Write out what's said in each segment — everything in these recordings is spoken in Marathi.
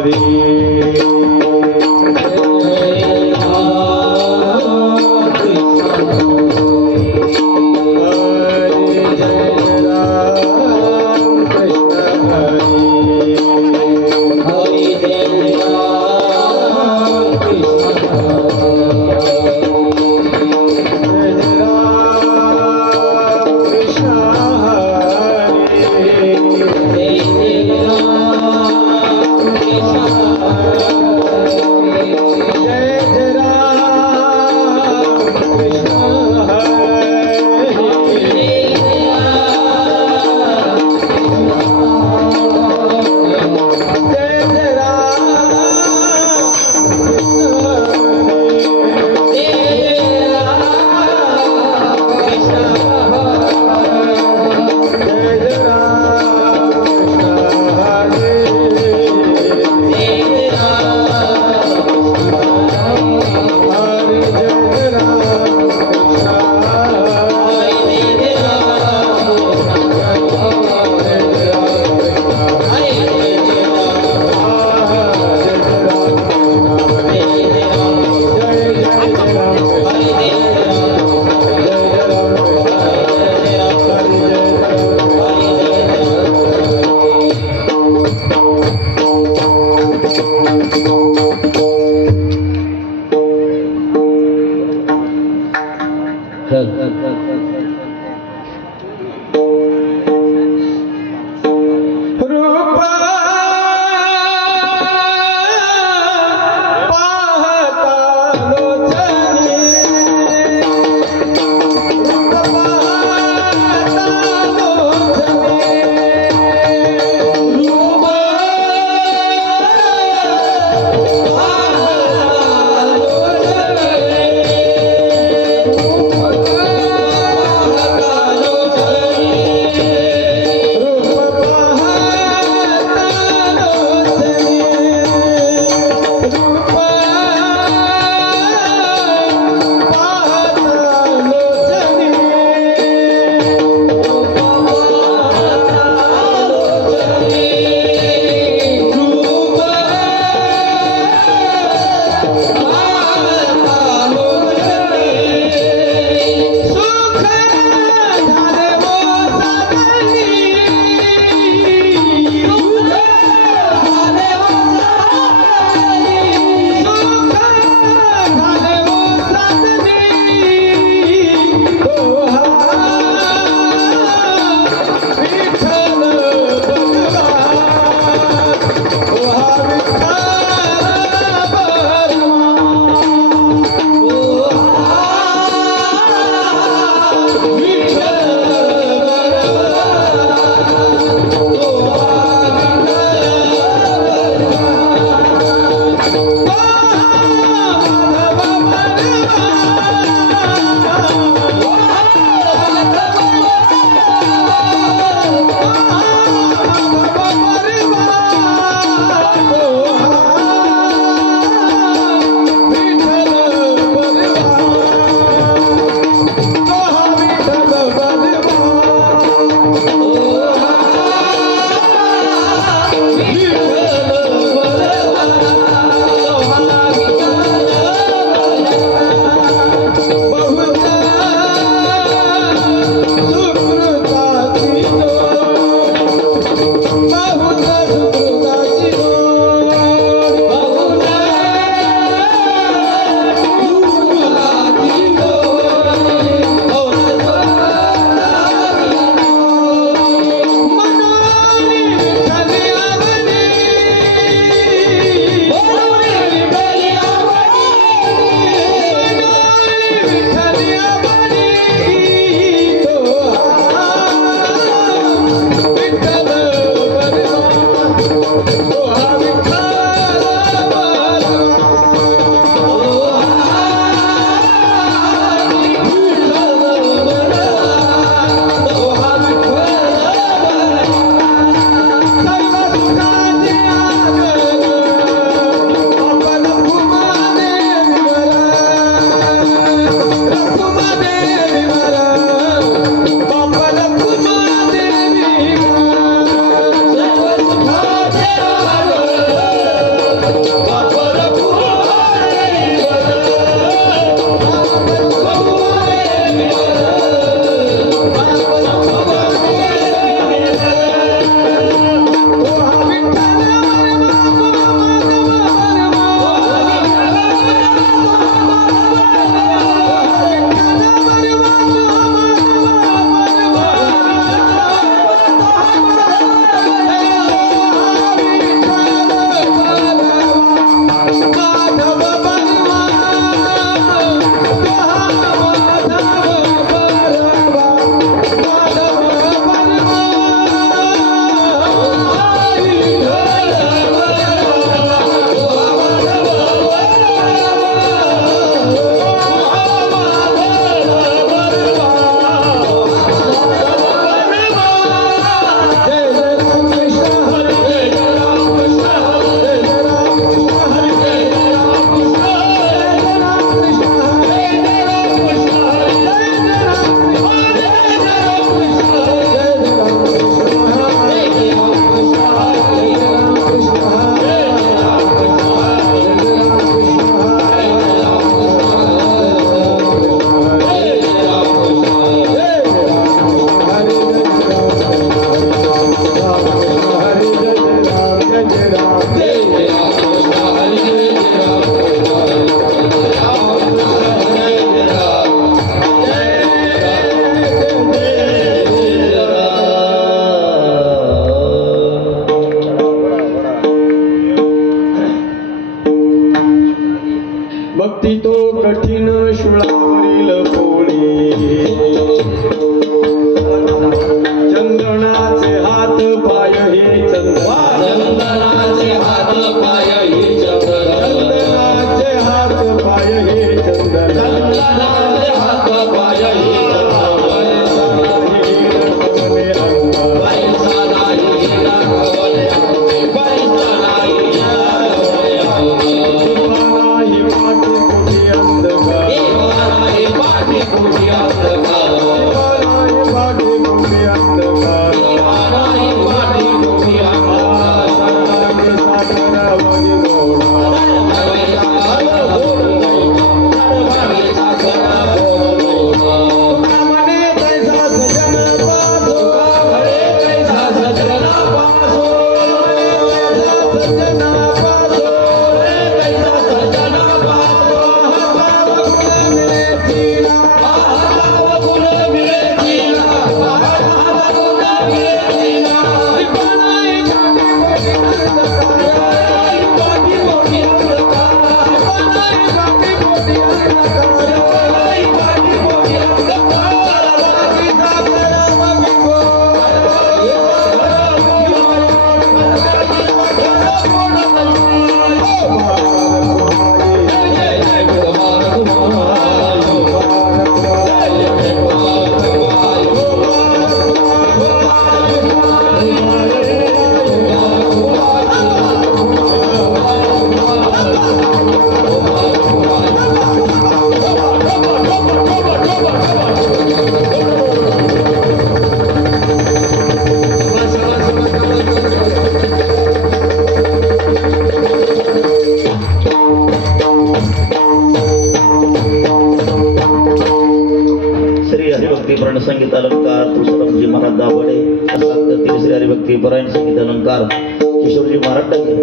Hare भक्ती तो कठीण शुळावरील पोळी चंदनाचे हात पाय हे चंदनाचे हात पाय हे चंदनाचे हात पाय हे चंदन चंदनाचे हात पाय हे पैसा नाही दाखवले पैसा नाही पाठी पुढी अंधकार पाठी पुढी अंधकार संगीत अलंकार तुळशीरामजी महाराज दाभडे श्री हरिभक्ती परायण संगीत अलंकार किशोरजी महाराज टंगे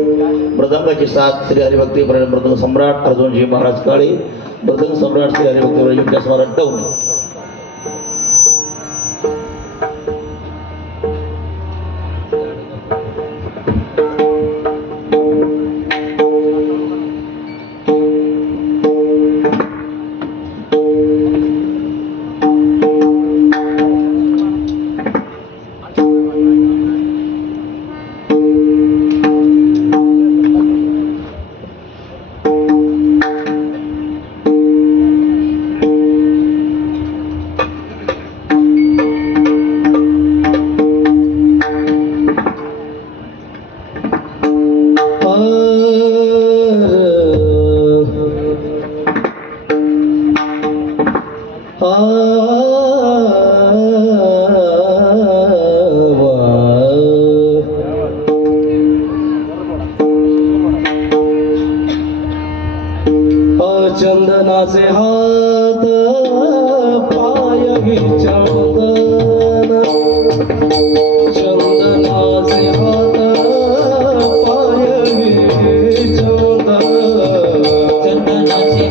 मृदंगाची साथ श्री हरिभक्ती परायण मृदंग सम्राट अर्जुनजी महाराज काळे मृदंग सम्राट श्री हरिभक्ती परायण विकास महाराज टवणे चंदनाचे हात पाय हे चंदन चंदनाचे हात पाय हे चंदन चंदनाचे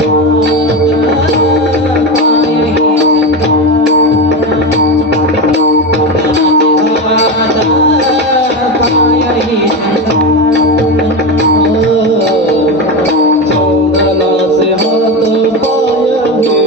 चंदनाचे हात पाय हे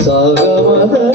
सर्वांगे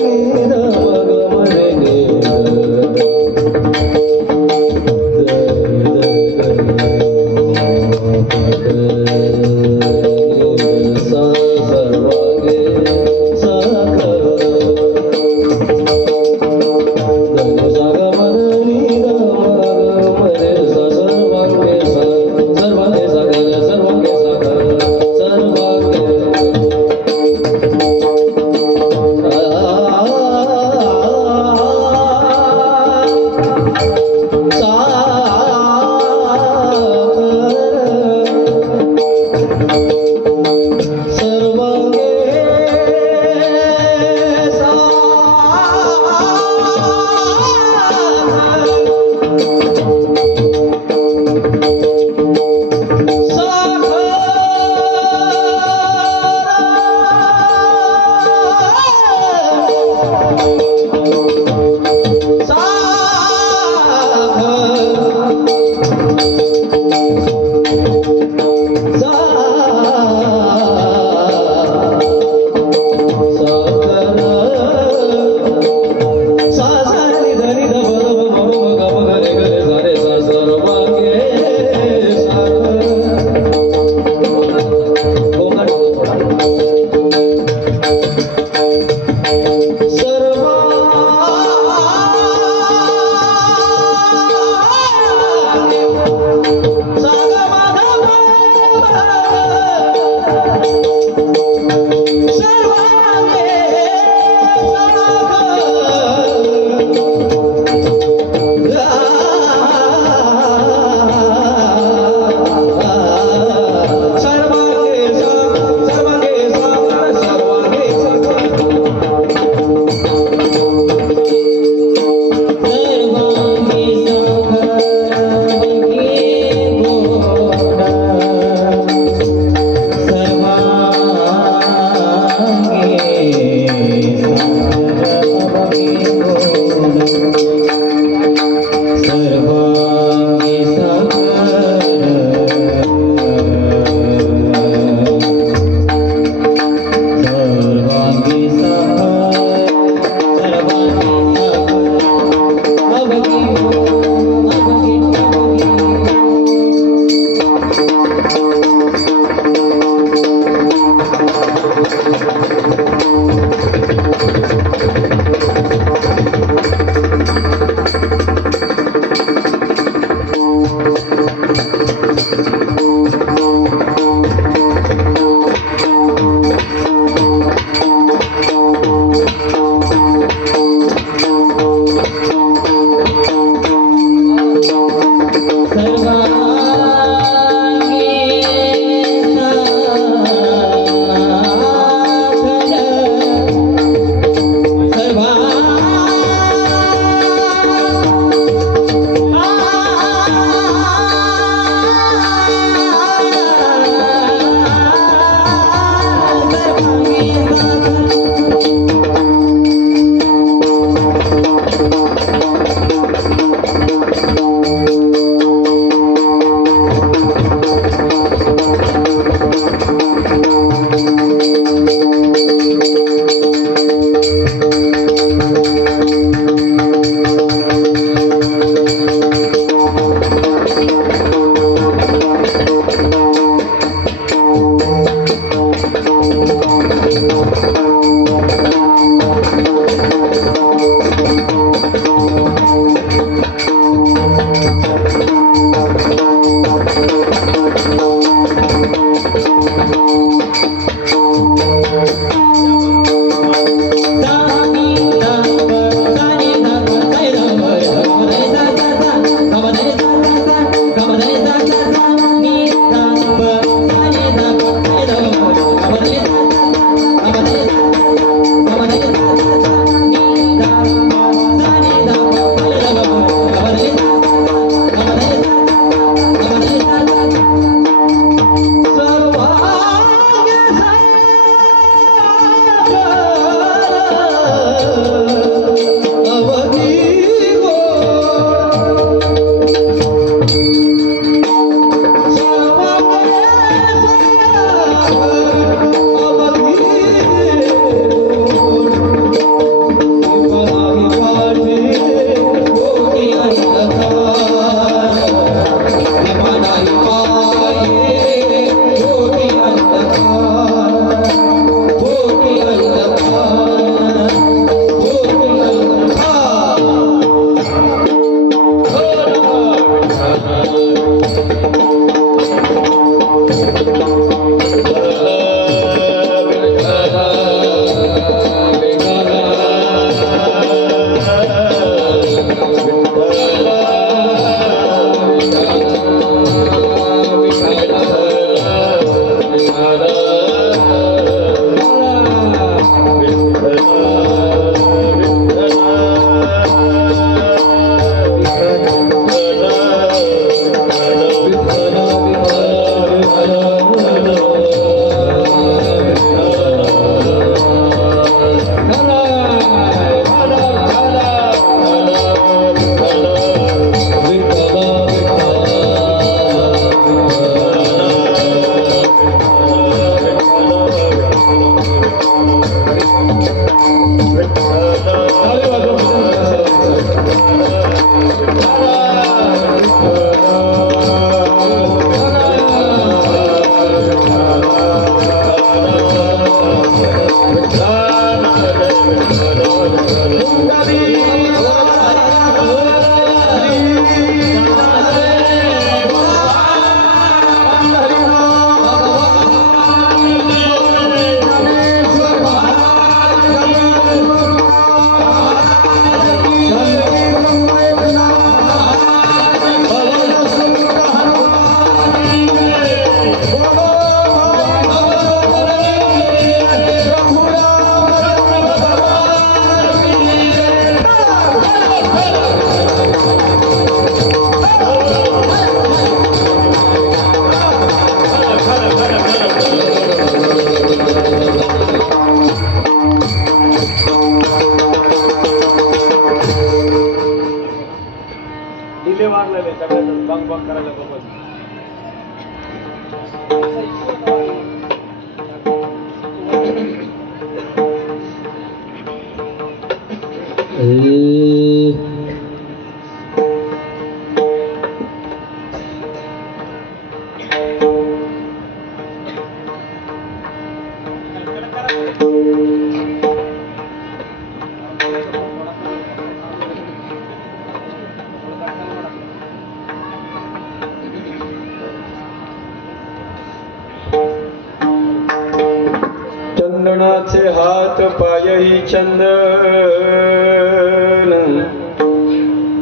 चंदनाचे हात पायही चंदन,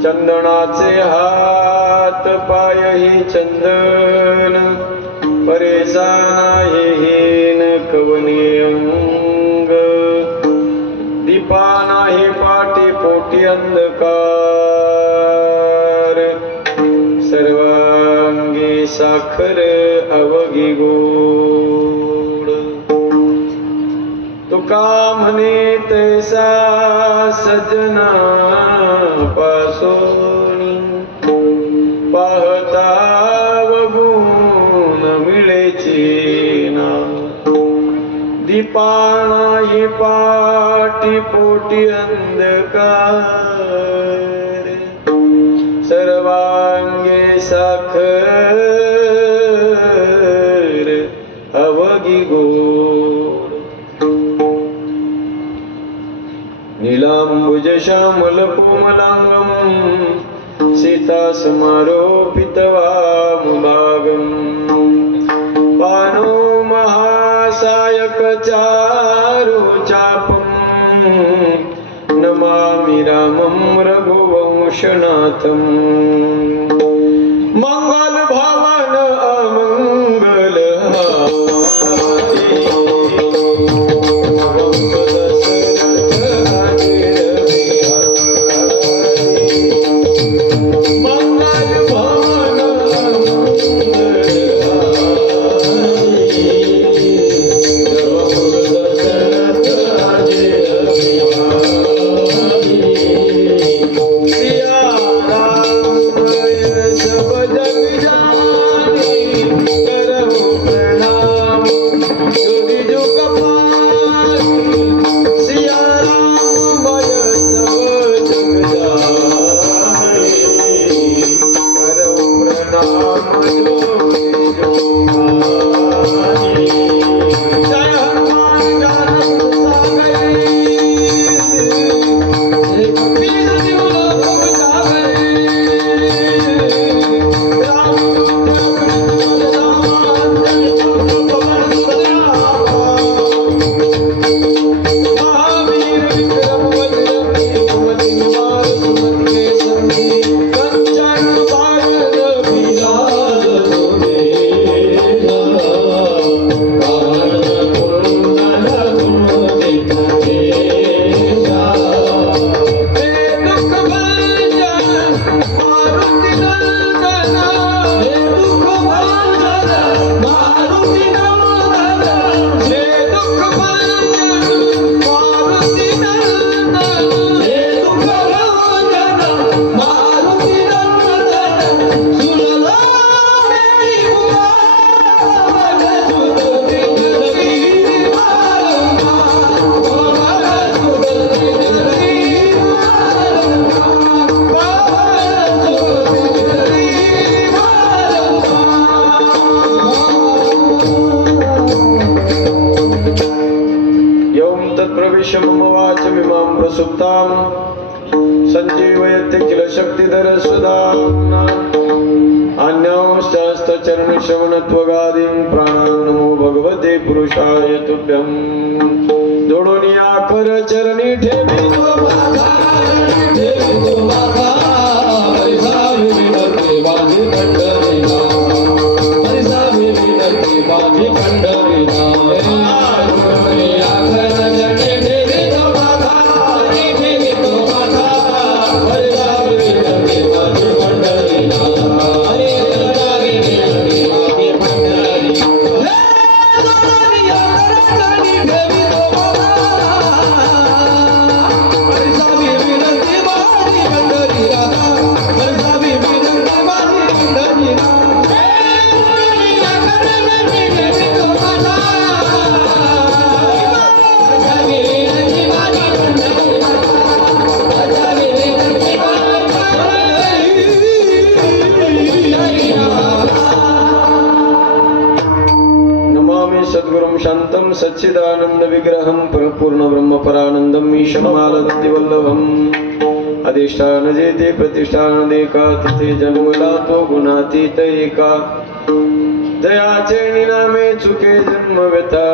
चंदनाचे हात पायही चंदन, परेशान हीन कवनी अंग, दीपा नाही पाटी पोटी अंधकार, सर्वांगी साखर अवघी गोड, तुका म्हणे तैसा सजना पासून पाहता वगुण मिळेची ना, दीपा नाही पाटी पोटी अंधकार, सर्वांगे साखर अवघी गोड, नीलांबुज श्यामल कोमलांगम, सीता समारोपित वामभागम, पानो महासायक चारु चापम, नमामि रामं रघुवंशनाथं, मंगल भवन अमंगल सुप्तां संजीवयते किल शक्तिधर सुधा, अन्यांश्चास्तचरण श्रवणत्वगादीं प्राणां नमो भगवते पुरुषाय तुभ्यं, जोडून आकर चरणी ठेवी तो माझा, ठेवी तो माझा, हरिसावी विनंती माझी पंढरीला, हरिसावी विनंती माझी पंढरीला, आकर चरणी ठेवी तो माझा, ठेवी तो माझा, हरिसावी विनंती माझी पंढरीला, हरिसावी विनंती माझी पंढरीला, हरिसावी विनंती माझी पंढरीला. सच्चिदानंद विग्रहं परिपूर्ण ब्रह्म परानंदं ईशमालवंति वल्लभम् अधिष्ठान जेते प्रतिष्ठान देका तिथे जन्मला तो गुणातीत एका जयाचे निनामे चुके जन्म व्यथा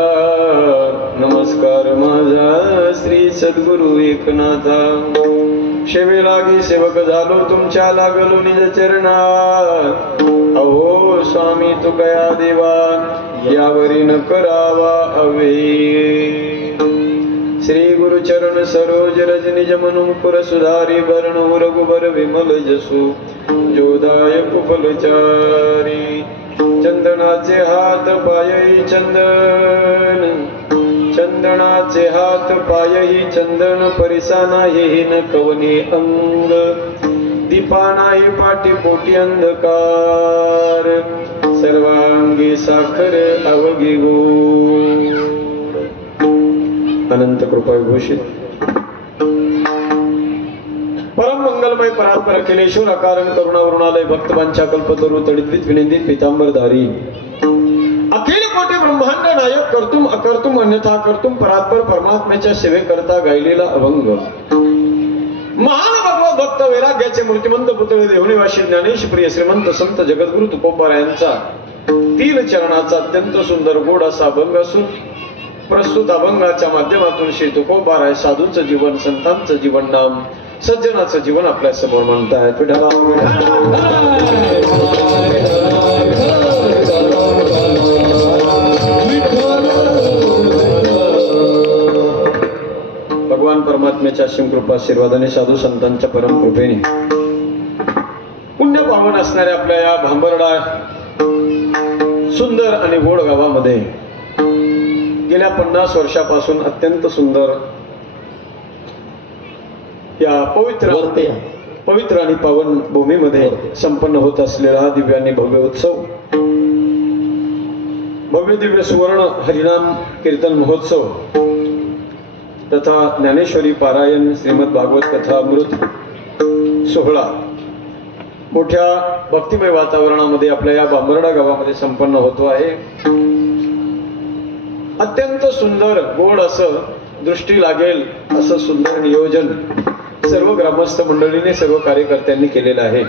नमस्कार माझा श्री सद्गुरु एकनाथा सेवे लागी सेवक झालो तुमच्या लागलो निज चरणात अहो स्वामी तुकया देवा यावरी न करावा अवे श्री गुरुचरण सरोज रज निज मनुपुर सुधारी वर्ण रघुबर विमल जसु जोदायक फलचारी चंदनाचे हात पायही चंदन चंदनाचे हात पायही चंदन परिसा नाही न कवने अंग दीपा नाही पाठी पोटी अंधकार सर्वांगी साखर अवघी गो अनंत कृपा विभूषित परम मंगलमय परात्पर अखिलेश्वर अकारण करुणावरुणालय भक्तवांच्या कल्पतरू तडिद्वित विनिंदित पितांबरधारी अखिल कोटी ब्रह्मांड नायक कर्तुम अकर्तुम अन्यथा कर्तुम परात्पर परमात्म्याच्या सेवेकरता गायलेला अभंग महान भगवत भक्त वैराग्याचे मूर्तिमंत पुतळे देवनिवासी ज्ञानेश प्रिय श्रीमंत संत जगद्गुरु तुकोबारायांचा तीन चरणाचा अत्यंत सुंदर गोड असा अभंग असून प्रस्तुत अभंगाच्या माध्यमातून श्री तुकोबाराय साधूंचं जीवन संतांचं जीवन नाम सज्जनाचं जीवन आपल्या समोर म्हणतायत भगवान परमात्म्याच्या असीम कृपा आशीर्वादाने साधू संतांच्या परम कृपेने पुण्य पावन असणाऱ्या आपल्या या भांबर्डा सुंदर आणि गोड गावामध्ये गेल्या 50 वर्षापासून अत्यंत सुंदर या पवित्र आणि पावन भूमीमध्ये संपन्न होत असलेला हा दिव्य आणि भव्य उत्सव भव्य दिव्य सुवर्ण हरिनाम कीर्तन महोत्सव तथा ज्ञानेश्वरी पारायण श्रीमद भागवत कथा अमृत सोहळा मोठ्या भक्तिमय वातावरणामध्ये आपल्या या बांबर्डा गावामध्ये संपन्न होतो आहे. अत्यंत सुंदर गोड असं दृष्टी लागेल असं सुंदर नियोजन सर्व ग्रामस्थ मंडळीने सर्व कार्यकर्त्यांनी केलेलं आहे.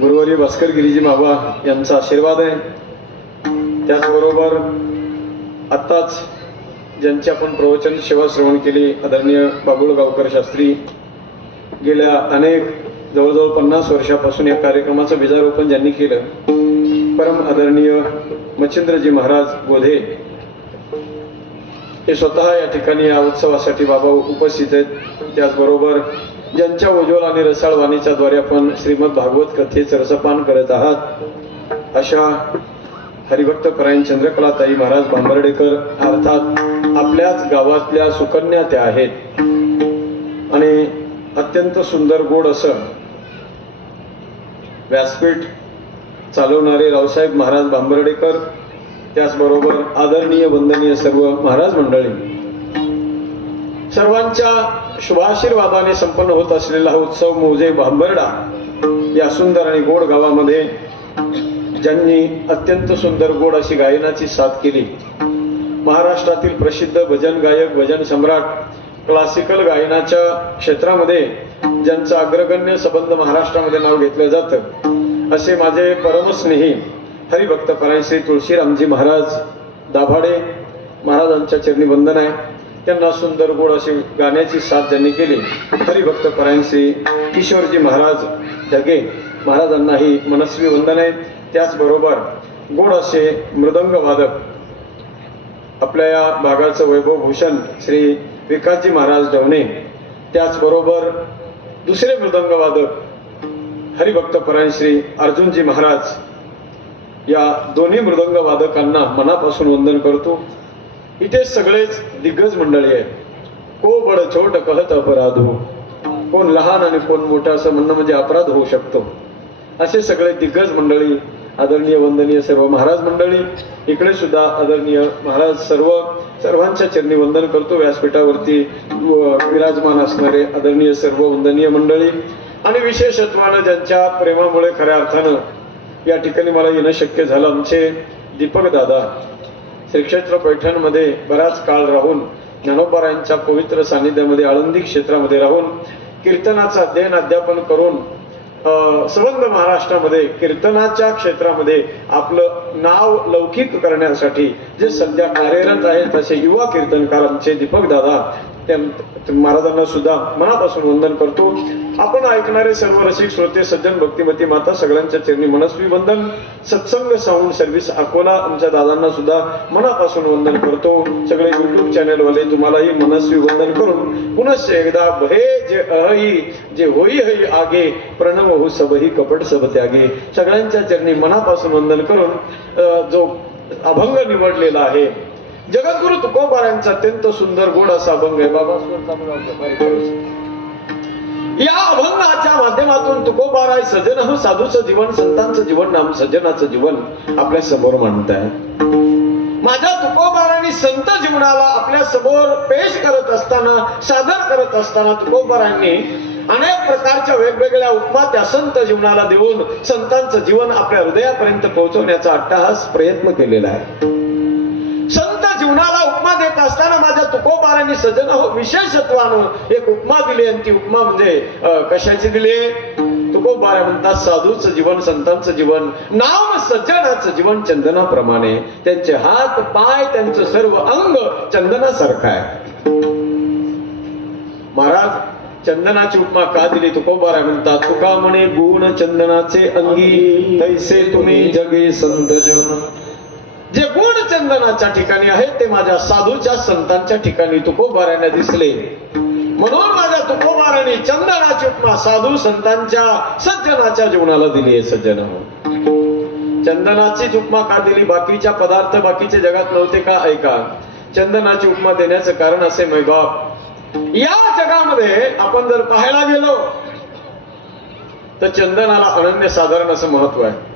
गुरुवर्य भास्कर गिरीजी बाबा यांचा आशीर्वाद आहे. त्याचबरोबर आत्ताच ज्यांची आपण प्रवचन सेवा श्रवण केली आदरणीय बाबुळ गावकर शास्त्री गेल्या अनेक जवळजवळ 50 वर्षापासून या कार्यक्रमाचं बीजारोपण ज्यांनी केलं परम आदरणीय मच्छिंद्रजी महाराज गोधे हे स्वतः या ठिकाणी या उत्सवासाठी बाबा उपस्थित आहेत. त्याचबरोबर ज्यांच्या उज्ज्वल आणि रसाळ वाणीच्या द्वारे आपण श्रीमद भागवत कथेचं रसपान करत आहात अशा हरिभक्त परायण चंद्रकलाताई महाराज बांबर्डेकर अर्थात आपल्याच गावातल्या सुकन्या त्या आहेत आणि अत्यंत सुंदर गोड असं व्यासपीठ चालवणारे रावसाहेब महाराज बांबर्डेकर त्याचबरोबर आदरणीय वंदनीय सर्व महाराज मंडळी सर्वांच्या शुभाशीर्वादाने संपन्न होत असलेला हा उत्सव मौजे बांबर्डा या सुंदर आणि गोड गावामध्ये ज्यांनी अत्यंत सुंदर गोड अशी गायनाची साथ केली महाराष्ट्रातील प्रसिद्ध भजन गायक भजन सम्राट क्लासिकल गायनाच्या क्षेत्रामध्ये ज्यांचा अग्रगण्य संबंध महाराष्ट्रामध्ये नाव घेतलं जातं असे माझे परमस्नेही हरिभक्त परायण श्री तुळशीरामजी महाराज दाभाडे महाराजांच्या चरणी वंदन आहे. त्यांना सुंदर गोड अशी गाण्याची साथ ज्यांनी केली हरिभक्त परायण श्री किशोरजी महाराज ढगे महाराजांनाही मनस्वी वंदन आहे. त्याचबरोबर गोड असे मृदंग वादक आपल्या या भागाचं वैभव भूषण श्री विकासजी महाराज डवणे त्याचबरोबर दुसरे मृदंग वादक हरिभक्त परायण श्री अर्जुनजी महाराज या दोन्ही मृदंग वादकांना मनापासून वंदन करतो. इथे सगळेच दिग्गज मंडळी आहेत. को बड छोट कहत अपराध हो कोण लहान आणि कोण मोठा असं म्हणणं म्हणजे अपराध होऊ शकतो. असे सगळे दिग्गज मंडळी आदरणीय वंदनीय सर्व महाराज मंडळी इकडे सुद्धा आदरणीय महाराज सर्वांच्या चरणी वंदन करतो. व्यासपीठावरती विराजमान असणारे आदरणीय सर्व वंदनीय मंडळी आणि विशेषत्वानं ज्यांच्या प्रेमामुळे खऱ्या अर्थानं या ठिकाणी मला येणं शक्य झालं आमचे दीपक दादा श्री क्षेत्र पैठणमध्ये बराच काळ राहून ज्ञानोबारायांच्या पवित्र सानिध्यामध्ये आळंदी क्षेत्रामध्ये राहून कीर्तनाचं अध्ययन अध्यापन करून संबंध महाराष्ट्रामध्ये कीर्तनाच्या क्षेत्रामध्ये आपलं नाव लौकिक करण्यासाठी जे सध्या कार्यरत आहेत असे युवा कीर्तनकार आमचे दीपक दादा त्या महाराजांना सुद्धा मनापासून वंदन करतो. आपण ऐकणारे सर्व रसिक श्रोते सज्जन भक्तिमती माता सगळ्यांच्या चरणी मनस्वी वंदन. सत्संग साऊंड सर्व्हिस अकोला आमच्या दादांना सुद्धा मनापासून वंदन करतो. सगळे युट्यूब चॅनल वाले तुम्हालाही मनस्वी वंदन करून पुनश्च एकदा बहे जे अहि जे होई हई आगे प्रणव हो सबही कपट सब त्यागे सगळ्यांच्या चरणी मनापासून वंदन करून जो अभंग निवडलेला आहे जगद्गुरु तुकोबारायांचा अत्यंत सुंदर गोड असा अभंग आहे. बाबा या अभंगाच्या माध्यमातून तुकोबाराय सजन हो साधूचं जीवन संतांचं जीवन नाम सज्जनाचं जीवन आपल्या समोर मांडताय. माझ्या तुकोबारांनी संत जीवनाला आपल्या समोर पेश करत असताना सादर करत असताना तुकोबारांनी अनेक प्रकारच्या वेगवेगळ्या उपमा त्या संत जीवनाला देऊन संतांचं जीवन आपल्या हृदयापर्यंत पोहोचवण्याचा अट्टहास प्रयत्न केलेला आहे. संत जीवनाला उपमा देत असताना माझ्या तुकोबारांनी सजन हो विशेषत्वानं एक उपमा दिली आणि ती उपमा म्हणजे कशाची दिली? तुकोबारा म्हणतात साधूचं जीवन संतांचं जीवन नाम सज्जनाचं जीवन चंदनाप्रमाणे त्यांचे हात पाय त्यांचं सर्व अंग चंदनासारखं आहे. महाराज चंदनाची उपमा का दिली? तुकोबारा म्हणतात तुका म्हणे गुण चंदनाचे अंगी तैसे तुम्ही जगे संत जन. जे गुण चंदनाच्या ठिकाणी आहेत ते माझ्या साधूच्या संतांच्या ठिकाणी तुकोबारांना दिसले. म्हणून माझ्या तुकोबारांनी चंदनाची उपमा साधू संतांच्या सज्जनाच्या जीवनाला दिली आहे. सज्जन चंदनाची उपमा का दिली? बाकीच्या पदार्थ बाकीच्या जगात नव्हते का? ऐका, चंदनाची उपमा देण्याचं कारण असे मैबाप या जगामध्ये आपण जर पाहायला गेलो तर चंदनाला अनन्य साधारण असं महत्व आहे.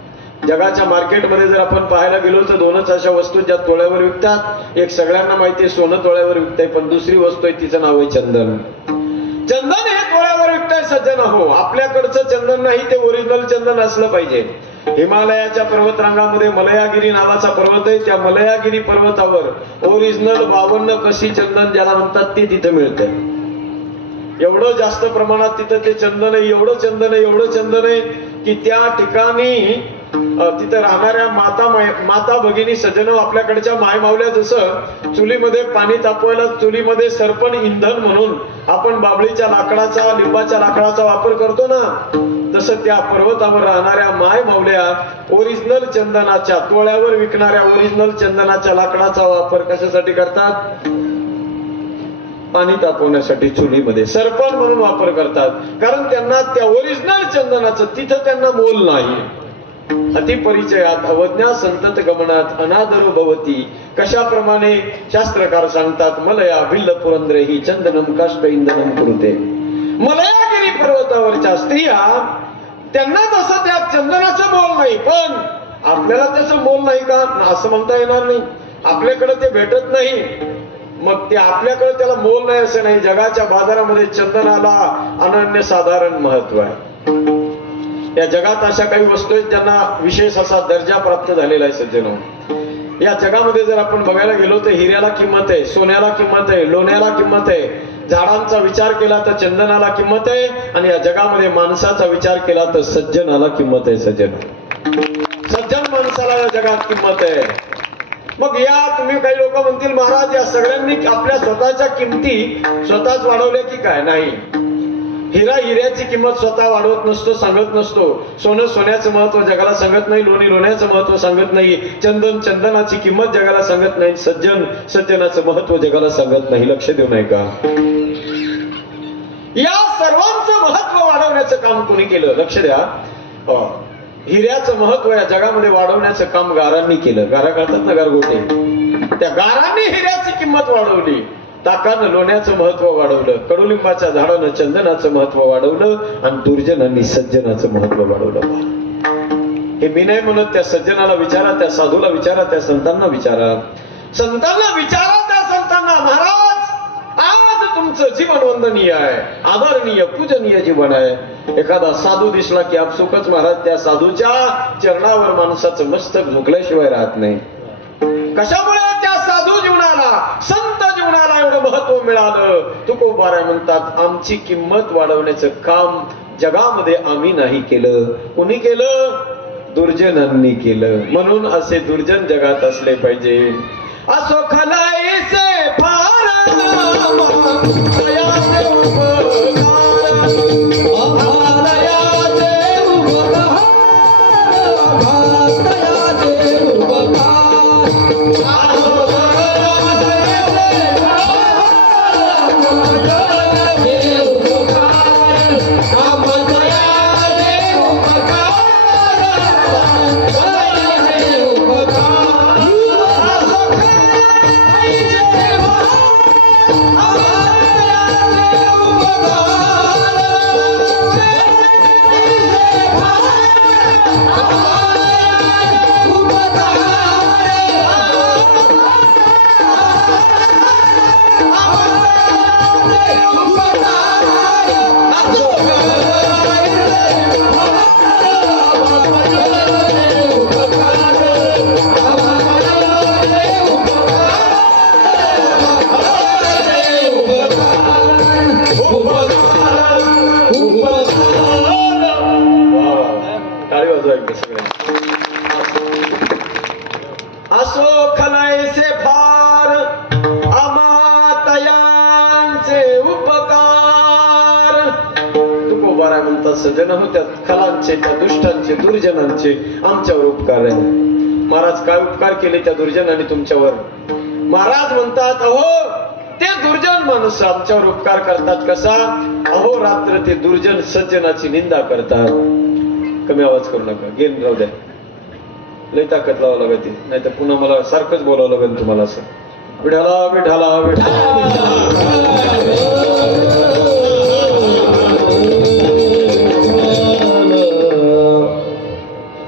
जगाच्या मार्केटमध्ये जर आपण पाहायला गेलो तर दोनच अशा वस्तू ज्या तोळ्यावर विकतात. एक सगळ्यांना माहिती आहे सोनं तोळ्यावर विकताय, पण दुसरी वस्तू आहे तिचं नाव आहे चंदन. चंदन हे तोळ्यावर विकताय सज्जन हो. आपल्याकडचं चंदन नाही, ते ओरिजिनल चंदन असलं पाहिजे. हिमालयाच्या पर्वतरांगामध्ये मलयागिरी नावाचा पर्वत आहे. त्या मलयागिरी पर्वतावर ओरिजिनल 52 कशी चंदन ज्याला म्हणतात ते तिथे मिळतंय. एवढं जास्त प्रमाणात तिथं ते चंदन आहे, एवढं चंदन आहे, एवढं चंदन आहे की त्या ठिकाणी तिथं राहणाऱ्या माता भगिनी सज्जन आपल्याकडच्या माय मावल्या जसं चुलीमध्ये पाणी तापवायला चुलीमध्ये सरपण इंधन म्हणून आपण बाबळीच्या लाकडाचा लिंबाच्या लाकडाचा वापर करतो ना, तसं त्या पर्वतावर राहणाऱ्या माय मावल्या ओरिजिनल चंदनाच्या तोळ्यावर विकणाऱ्या ओरिजिनल चंदनाच्या लाकडाचा वापर कशासाठी करतात? पाणी तापवण्यासाठी चुलीमध्ये सरपण म्हणून वापर करतात. कारण त्यांना त्या ओरिजिनल चंदनाचं तिथं त्यांना मोल नाही. अतिपरिचयात अवज्ञा संतत गमनात अनादर भवती. कशाप्रमाणे शास्त्रकार सांगतात मलया भिल्ल पुरंद्रे ही चंदनम काष्ट इंधनम कुरुते. मलयागिरी पर्वतावरच्या स्त्रिया त्यांना जसं त्या चंदनाचं मोल नाही, पण आपल्याला त्याचं मोल नाही का असं म्हणता येणार नाही. आपल्याकडे ते भेटत नाही, मग ते आपल्याकडे त्याला मोल नाही असं नाही. जगाच्या बाजारामध्ये चंदनाला अनन्य साधारण महत्व आहे. या जगात अशा काही वस्तू आहेत ज्यांना विशेष असा दर्जा प्राप्त झालेला आहे. सज्जनो, या जगामध्ये जर आपण बघायला गेलो तर हिऱ्याला किंमत आहे, सोन्याला किंमत आहे, लोण्याला किंमत आहे. झाडांचा विचार केला तर चंदनाला किंमत आहे, आणि या जगामध्ये माणसाचा विचार केला तर सज्जनाला किंमत आहे. सज्जन माणसाला या जगात किंमत आहे. मग या तुम्ही काही लोक म्हणतील महाराज या सगळ्यांनी आपल्या स्वतःच्या किमती स्वतःच वाढवल्या की काय? नाही. हिरा हिऱ्याची किंमत स्वतः वाढवत नसतो, सांगत नसतो. सोनं सोन्याचं महत्व जगाला सांगत नाही, लोणी लोण्याचं महत्व सांगत नाही, चंदन चंदनाची किंमत जगाला सांगत नाही, सज्जन सज्जनाचं महत्व जगाला सांगत नाही. लक्ष देऊ नाही का? या सर्वांचं महत्व वाढवण्याचं काम कोणी केलं? लक्ष द्या. हिऱ्याचं महत्व या जगामध्ये वाढवण्याचं काम गारांनी केलं. गारा काढतात ना गारगोटे, त्या गारांनी हिऱ्याची किंमत वाढवली. ताकानं लोण्याचं महत्व वाढवलं, कडुलिंबाच्या झाडानं चंदनाचं महत्व वाढवलं, आणि दुर्जनांनी सज्जनाचं महत्व वाढवलं. हे मी नाही म्हणत, त्या सज्जनाला विचारा, त्या साधूला विचारा, त्या संतांना विचारा. संतांना विचारा, त्या संतांना महाराज आज तुमचं जीवन वंदनीय आहे, आदरणीय पूजनीय जीवन आहे. एखादा साधू दिसला की आपसुकच महाराज त्या साधूच्या चरणावर माणसाचं मस्तक झुकल्याशिवाय राहत नाही. कशामुळे? त्या जीवनाला, संत जीवनाला एवढं महत्व मिळालं. तुकोबाराय म्हणतात, आमची किंमत वाढवण्याचं काम जगामध्ये आम्ही नाही केलं. कोणी केलं? दुर्जनांनी केलं. म्हणून असे दुर्जन जगात असले पाहिजे. असो खलाईचे फार दयाचे असो खलायचे फार अमातयांचे उपकार. तुकोबाराय म्हणतात, सजन होत्या खलांचे, त्या दुष्टांचे, दुर्जनांचे आमच्यावर उपकार आहे. महाराज काय उपकार केले त्या दुर्जनांनी तुमच्यावर? महाराज म्हणतात, अहो ते दुर्जन माणूस आमच्यावर उपकार करतात. कसा? अहो रात्र ते दुर्जन सज्जनाची निंदा करतात. कमी आवाज करू नका, गेन राहू द्या. लय ताकद लावा लागते, नाही तर पुन्हा मला सारखंच बोलावं लागेल तुम्हाला. असं विठाला विठाला विठाला.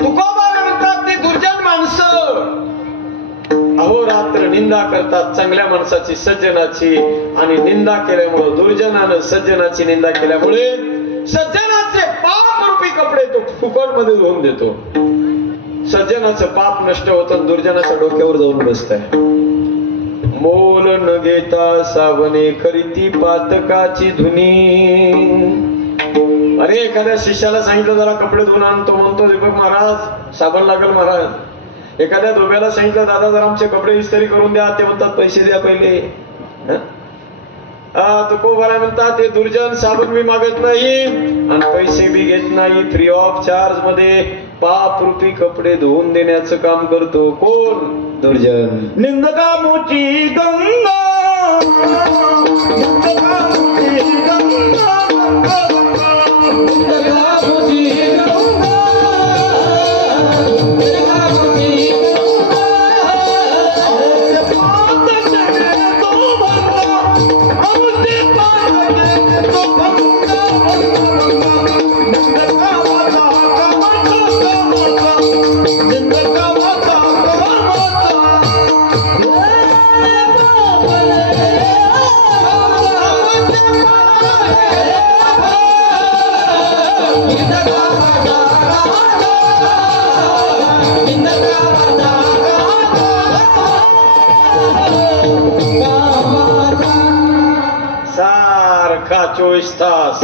तुकोबा म्हणतात, ते दुर्जन माणसं अहो रात्र निंदा करतात चांगल्या माणसाची, सज्जनाची. आणि निंदा केल्यामुळे, दुर्जनानं सज्जनाची निंदा केल्यामुळे सज्जनाचे पाप रूपी कपडे तो फुकटमध्ये धुवून देतो. सज्जनाचं पाप नष्ट होतं, दुर्जनाच्या डोक्यावर जाऊन बसताय. मोल न घेता साबणे करीती पातकाची धुनी. अरे एखाद्या शिष्याला सांगितलं जरा कपडे धुवून आण, तो म्हणतो दीपक महाराज साबण लागेल महाराज. एखाद्या धोब्याला सांगितलं दादा जरा आमचे कपडे इस्त्री करून द्या, ते म्हणतात पैसे द्या पहिले. तुकोबाराय म्हणतात, ते दुर्जन साबण बी मागत नाही आणि पैसे बी घेत नाही. फ्री ऑफ चार्ज मध्ये पाप रूपी कपडे धुवून देण्याचं काम करतो. कोण? दुर्जन. निंदकामुची गंगा, निंदकामुची गंगा, निंदकामुची गंगा, निंदकामुची सारखा 24 तास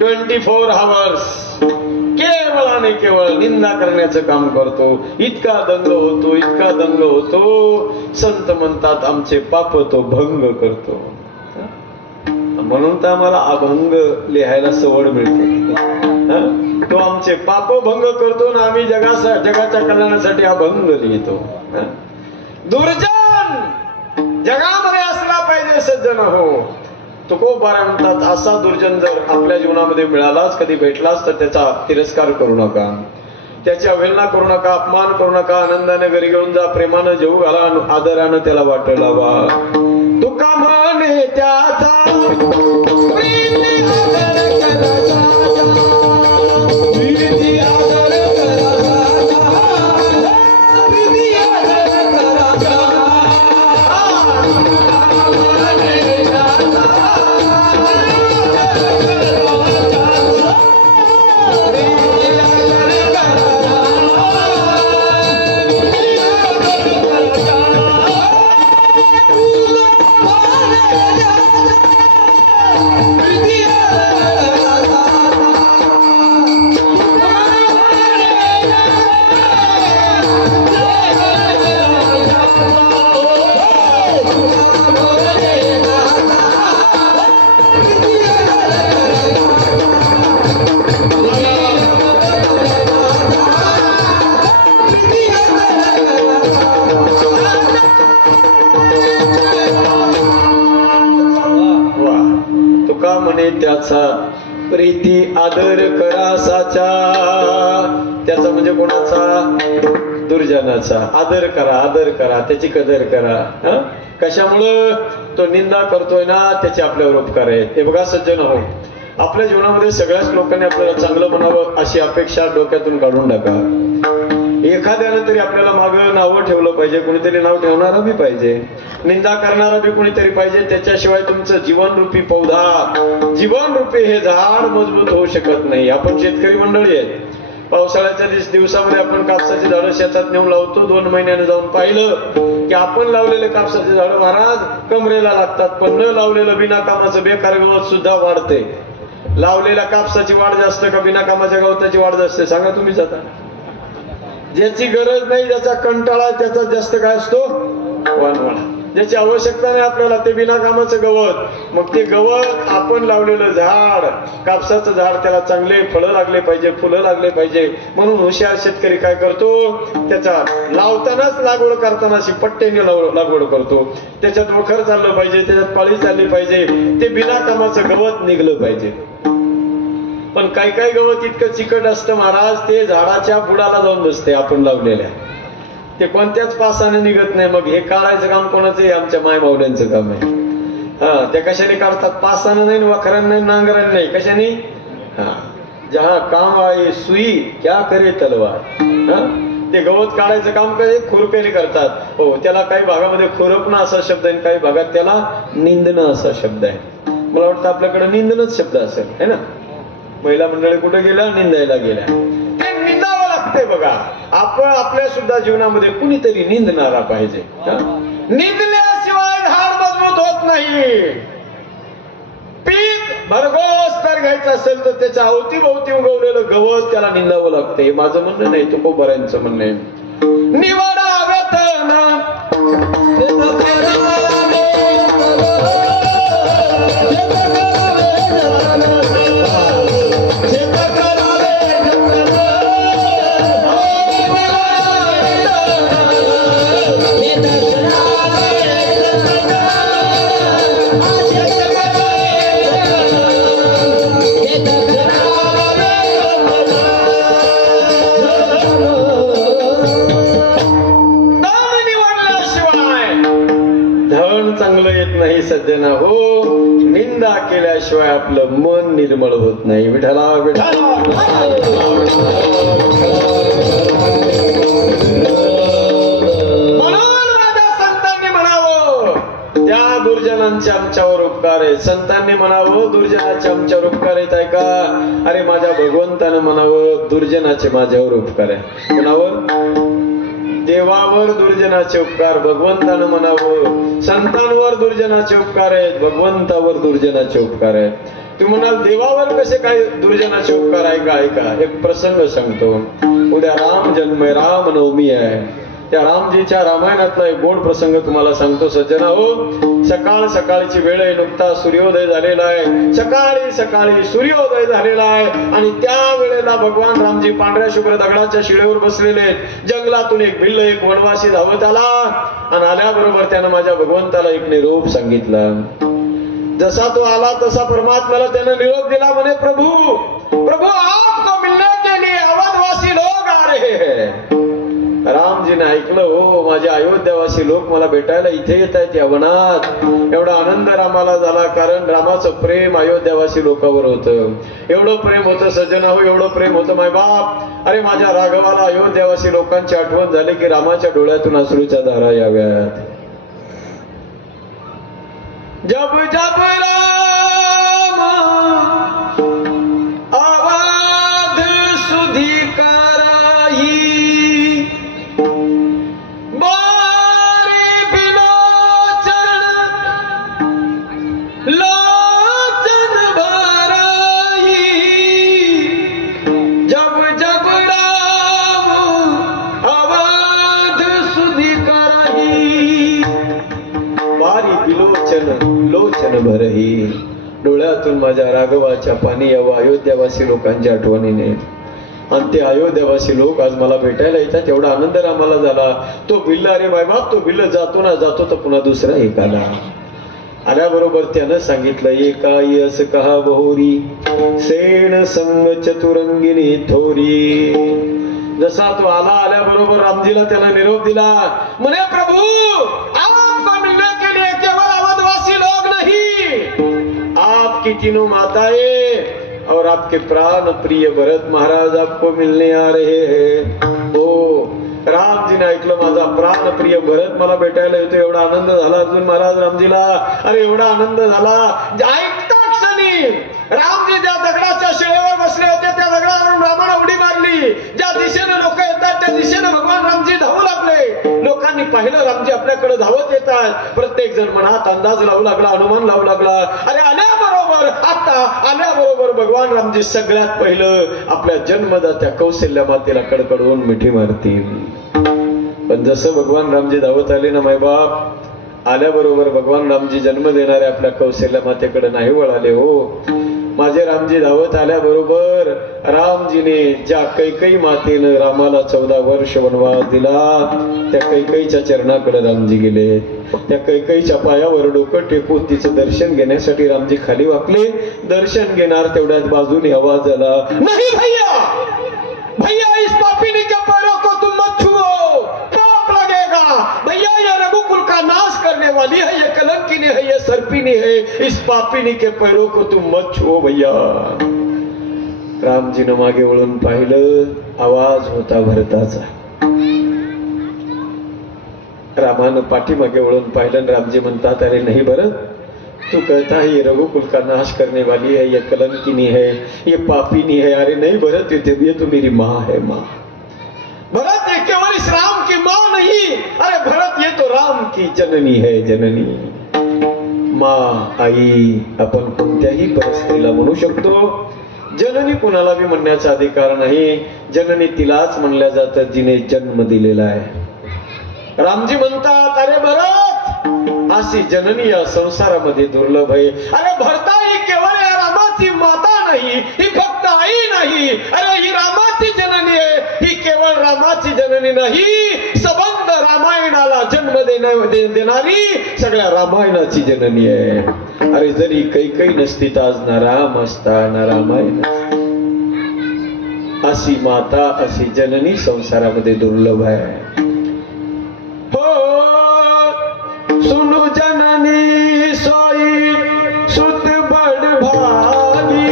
24 आवर्स केवळ आणि केवळ निंदा करण्याचं काम करतो. इतका दंग होतो, इतका दंग होतो. संत म्हणतात आमचे पाप तो भंग करतो. म्हणून तर आम्हाला अभंग लिहायला सवड मिळते. तो आमचे पाप भंग करतो ना, आम्ही जगाच्या कल्याणासाठी अभंग लिहितो. दुर्जन जगामध्ये असला पाहिजे, सज्जन हो. तुकोबाराय म्हणतात, असा दुर्जन जर आपल्या जीवनामध्ये मिळालाच, कधी भेटलाच, तर त्याचा तिरस्कार करू नका, त्याची अवहेलना करू नका, अपमान करू नका. आनंदाने घरी घेऊन जा, प्रेमानं जेवू घाला, आदरानं त्याला वाटू लावा. तुका म्हणे त्याचा करा म्हणे त्याचा, प्रीती आदर करा साचा. त्याचा म्हणजे कोणाचा? दुर्जनाचा. आदर करा, त्याची कदर करा. कशामुळं? तो निंदा करतोय ना, त्याचे आपल्यावर उपकार आहेत. हे बघा सज्जन हो, आपल्या जीवनामध्ये सगळ्याच लोकांनी आपल्याला चांगलं म्हणावं अशी अपेक्षा डोक्यातून काढून टाका. एखाद्यानं तरी आपल्याला मागं नावं ठेवलं पाहिजे, कोणीतरी नाव ठेवणारा बी पाहिजे, निंदा करणारा बी कोणीतरी पाहिजे. त्याच्याशिवाय तुमचं जीवनरूपी पौधा, जीवनरूपी हे झाड मजबूत होऊ शकत नाही. आपण शेतकरी मंडळी आहेत. पावसाळ्याच्या दिवसामध्ये आपण कापसाची झाडं शेतात नेऊन लावतो. 2 महिन्याने जाऊन पाहिलं की आपण लावलेले कापसाचे झाडं महाराज कमरेला लागतात, पण न लावलेलं बिना कामाचं बेकार गवत सुद्धा वाढते. लावलेल्या कापसाची वाढ जास्त का बिना कामाच्या गवताची वाढ जास्त? सांगा तुम्हीच आता. ज्याची गरज नाही, ज्याचा कंटाळा, त्याचा जास्त काय असतो? वानवाळा. ज्याची आवश्यकता नाही आपल्याला, ते बिना कामाचं गवत. मग ते गवत आपण लावलेलं झाड, कापसाचं झाड, त्याला चांगले फळं लागले पाहिजे, फुलं लागले पाहिजे. म्हणून हुशार शेतकरी काय करतो? त्याचा लावतानाच लागवड करताना अशी पट्ट्याने लागवड करतो. त्याच्यात वखर चाललं पाहिजे, त्याच्यात पाळी चालली पाहिजे, ते बिना कामाचं गवत निघलं पाहिजे. पण काही गवत इतकं चिकट असतं महाराज, ते झाडाच्या बुडाला जाऊन बसते आपण लावलेल्या. ते कोणत्याच पासाने निघत नाही. मग हे काढायचं काम कोणाचं आहे? आमच्या माय माऊल्यांचं काम आहे. त्या कशाने काढतात? पासानं नाही, वखरानं नाही, नांगराने नाही. कशाने? जहा काम आहे सुई क्या करे तलवार. ते गवत काढायचं काम काय? खुरप्याने करतात. हो, त्याला काही भागामध्ये खुरपणं असा शब्द आहे, काही भागात त्याला निंदणं असा शब्द आहे. मला वाटतं आपल्याकडे निंदणच शब्द असेल, है ना? महिला मंडळी कुठे गेल्या? निंदायला गेल्या. ते निंदावं लागते बघा. आपण आपल्या सुद्धा जीवनामध्ये कुणीतरी निंदणारा पाहिजे. निंदल्याशिवाय झाड मजबूत होत नाही. पीक भरघोस तर घ्यायचं असेल तर त्याच्या अवतीभोवती उगवलेलं गवत त्याला निंदावं लागते. हे माझं म्हणणं नाही, तुकोबारायांचं म्हणणं आहे. निवडाव्यात ना नाही सज्जना हो. निंदा केल्याशिवाय आपलं मन निर्मळ होत नाही. विठ्ठला विठ्ठला. म्हणून माझ्या संतांनी म्हणावं, त्या दुर्जनांचे आमच्यावर उपकार आहे. संतांनी म्हणावं, दुर्जनाचे आमच्यावर उपकार आहेत. ऐका, अरे माझ्या भगवंतानं म्हणावं, दुर्जनाचे माझ्यावर उपकार आहे. म्हणावं, देवावर दुर्जनाचे उपकार, भगवंतानं म्हणावं. संतांवर दुर्जनाचे उपकार आहेत, भगवंतावर दुर्जनाचे उपकार आहेत. तुम्ही म्हणाल देवावर कसे काय दुर्जनाचे उपकार आहे का? ऐका, एक प्रसंग सांगतो. उद्या राम जन्म आहे, राम नवमी आहे. त्या रामजीच्या रामायणातला एक गोड प्रसंग तुम्हाला सांगतो सज्जना हो. सकाळची वेळ आहे, नुकता सूर्योदय झालेला आहे. सकाळी सूर्योदय झालेला आहे आणि त्या वेळेला भगवान रामजी पांढऱ्या शुभ्र दगडाच्या शिळेवर बसलेले आहेत. जंगलातून एक भिल्ल, एक वनवासी धावत आला आणि आल्याबरोबर त्यानं माझ्या भगवंताला एक निरोप सांगितला. जसा तो आला तसा परमात्म्याला त्यानं निरोप दिला. म्हणे, प्रभू आपको मिलने के लिए अवधवासी लोग आ रहे हैं. रामजीने ऐकलं, हो माझे अयोध्यावासी लोक मला भेटायला इथे येत आहेत या वनात. एवढा आनंद रामाला झाला, कारण रामाचं प्रेम अयोध्यावासी लोकांवर होतं. एवढं प्रेम होतं सज्जना हो, एवढं प्रेम होतं माय बाप. अरे माझ्या राघवाला अयोध्यावासी लोकांची आठवण झाली की रामाच्या डोळ्यातून अश्रूच्या धारा याव्यात. जब जब राम आवाज सुधी कराई, बारी बिलोचन लोचन भराई. जब जब राम आवाज सुधी कराई, बारी बिलोचन लोचन भरही. डोळ्यातून माझ्या राघवाच्या पाणी यावं अयोध्यावासी लोकांच्या आठवणीने. आणि ते अयोध्यावासी लोक आज मला भेटायला येतात. एवढा आनंद आम्हाला झाला. तो बिल्ल, अरे माय बाप, तो बिल्ल जातो तर पुन्हा दुसरा एक आला. आल्याबरोबर त्यानं सांगितलं एकाई अस कहा बहोरी सेण संग चतुरंगिनी थोरी. जसा तो आल्याबरोबर रामजीला त्यानं निरोप दिला. म्हणे प्रभू आपको मिलने के लिए केवल अवधवासी लोग नहीं, आपकी तीनों माताएं और आपके प्राण प्रिय भरत महाराज आपको मिलने आ रहे हैं. हो रामजीने ऐकलं माझा प्राण प्रिय भरत मला भेटायला येतो. एवढा आनंद झाला अर्जुन महाराज रामजीला. अरे एवढा आनंद झाला ऐकता क्षणी रामजी ज्या दगडाच्या शिळेवर बसले होते त्या दगडावरून रामाला उडी मारली. ज्या दिशेने लोक येतात त्या दिशेने भगवान रामजी धावू लागले. लोकांनी पाहिलं रामजी आपल्याकडे धावत येतात. प्रत्येक जण मनात अंदाज लावू लागला, अनुमान लावू लागला. अरे आल्याबरोबर भगवान रामजी सगळ्यात पहिलं आपल्या जन्मदात्या कौशल्या मातेला कडकडवून मिठी मारतील. पण जसं भगवान रामजी धावत आले ना मायबाप, आल्याबरोबर भगवान रामजी जन्म देणारे आपल्या कौशल्या मातेकडे नाही वळाले. हो माझे रामजी धावत आल्याबरोबर रामजीने ज्या कैकई मातेनं रामाला 14 वर्ष वनवास दिला त्या कैकईच्या चरणाकडे रामजी गेले. त्या कैकईच्या पायावर डोकं टेकून तिचं दर्शन घेण्यासाठी रामजी खाली वाकले. दर्शन घेणार तेवढ्याच बाजूने आवाज आला, नाही भैया भैया इस पापिनी के पैरों को तुम मत छुओ, पाप लगेगा. भैया ये रघुकुल का नाश करने वाली है, ये कलंकिनी है, ये सर्पिनी है, इस पापिनी के पैरों को तुम मत छुओ भैया. रामजीनं मागे वळून पाहिलं, आवाज होता भरताचा. रामानं पाठीमागे वळून पाहिलं. रामजी म्हणतात अरे नहीं भरत, तू कहता है ये रघुकुल का नाश करने वाली है, ये कलंकिनी है, ये पापिनी है. अरे नहीं भरत, ये तो मेरी माँ है. माँ भरत ये केवल इस राम की माँ नहीं, अरे भरत ये तो राम की जननी है, जननी. माँ आई आपण कोणत्याही परिस्थितीला म्हणू शकतो. जननी कुणाला बी म्हणण्याचा अधिकार नाही. जननी तिलाच म्हणल्या जातं जिने जन्म दिलेला आहे. रामजी म्हणतात अरे भरत अशी जननी या संसारामध्ये दुर्लभ आहे. अरे भरता ही केवळ या रामाची माता नाही, ही फक्त आई नाही, अरे ही रामाची जननी आहे. ही केवळ रामाची जननी नाही, सबंध रामायणाला जन्म देणारी सगळ्या रामायणाची जननी आहे. अरे जरी कैकई नसती तर आज ना राम असता ना रामायण. अशी माता अशी जननी संसारामध्ये दुर्लभ आहे. सुनु जननी सोई सुत बड़ भागी,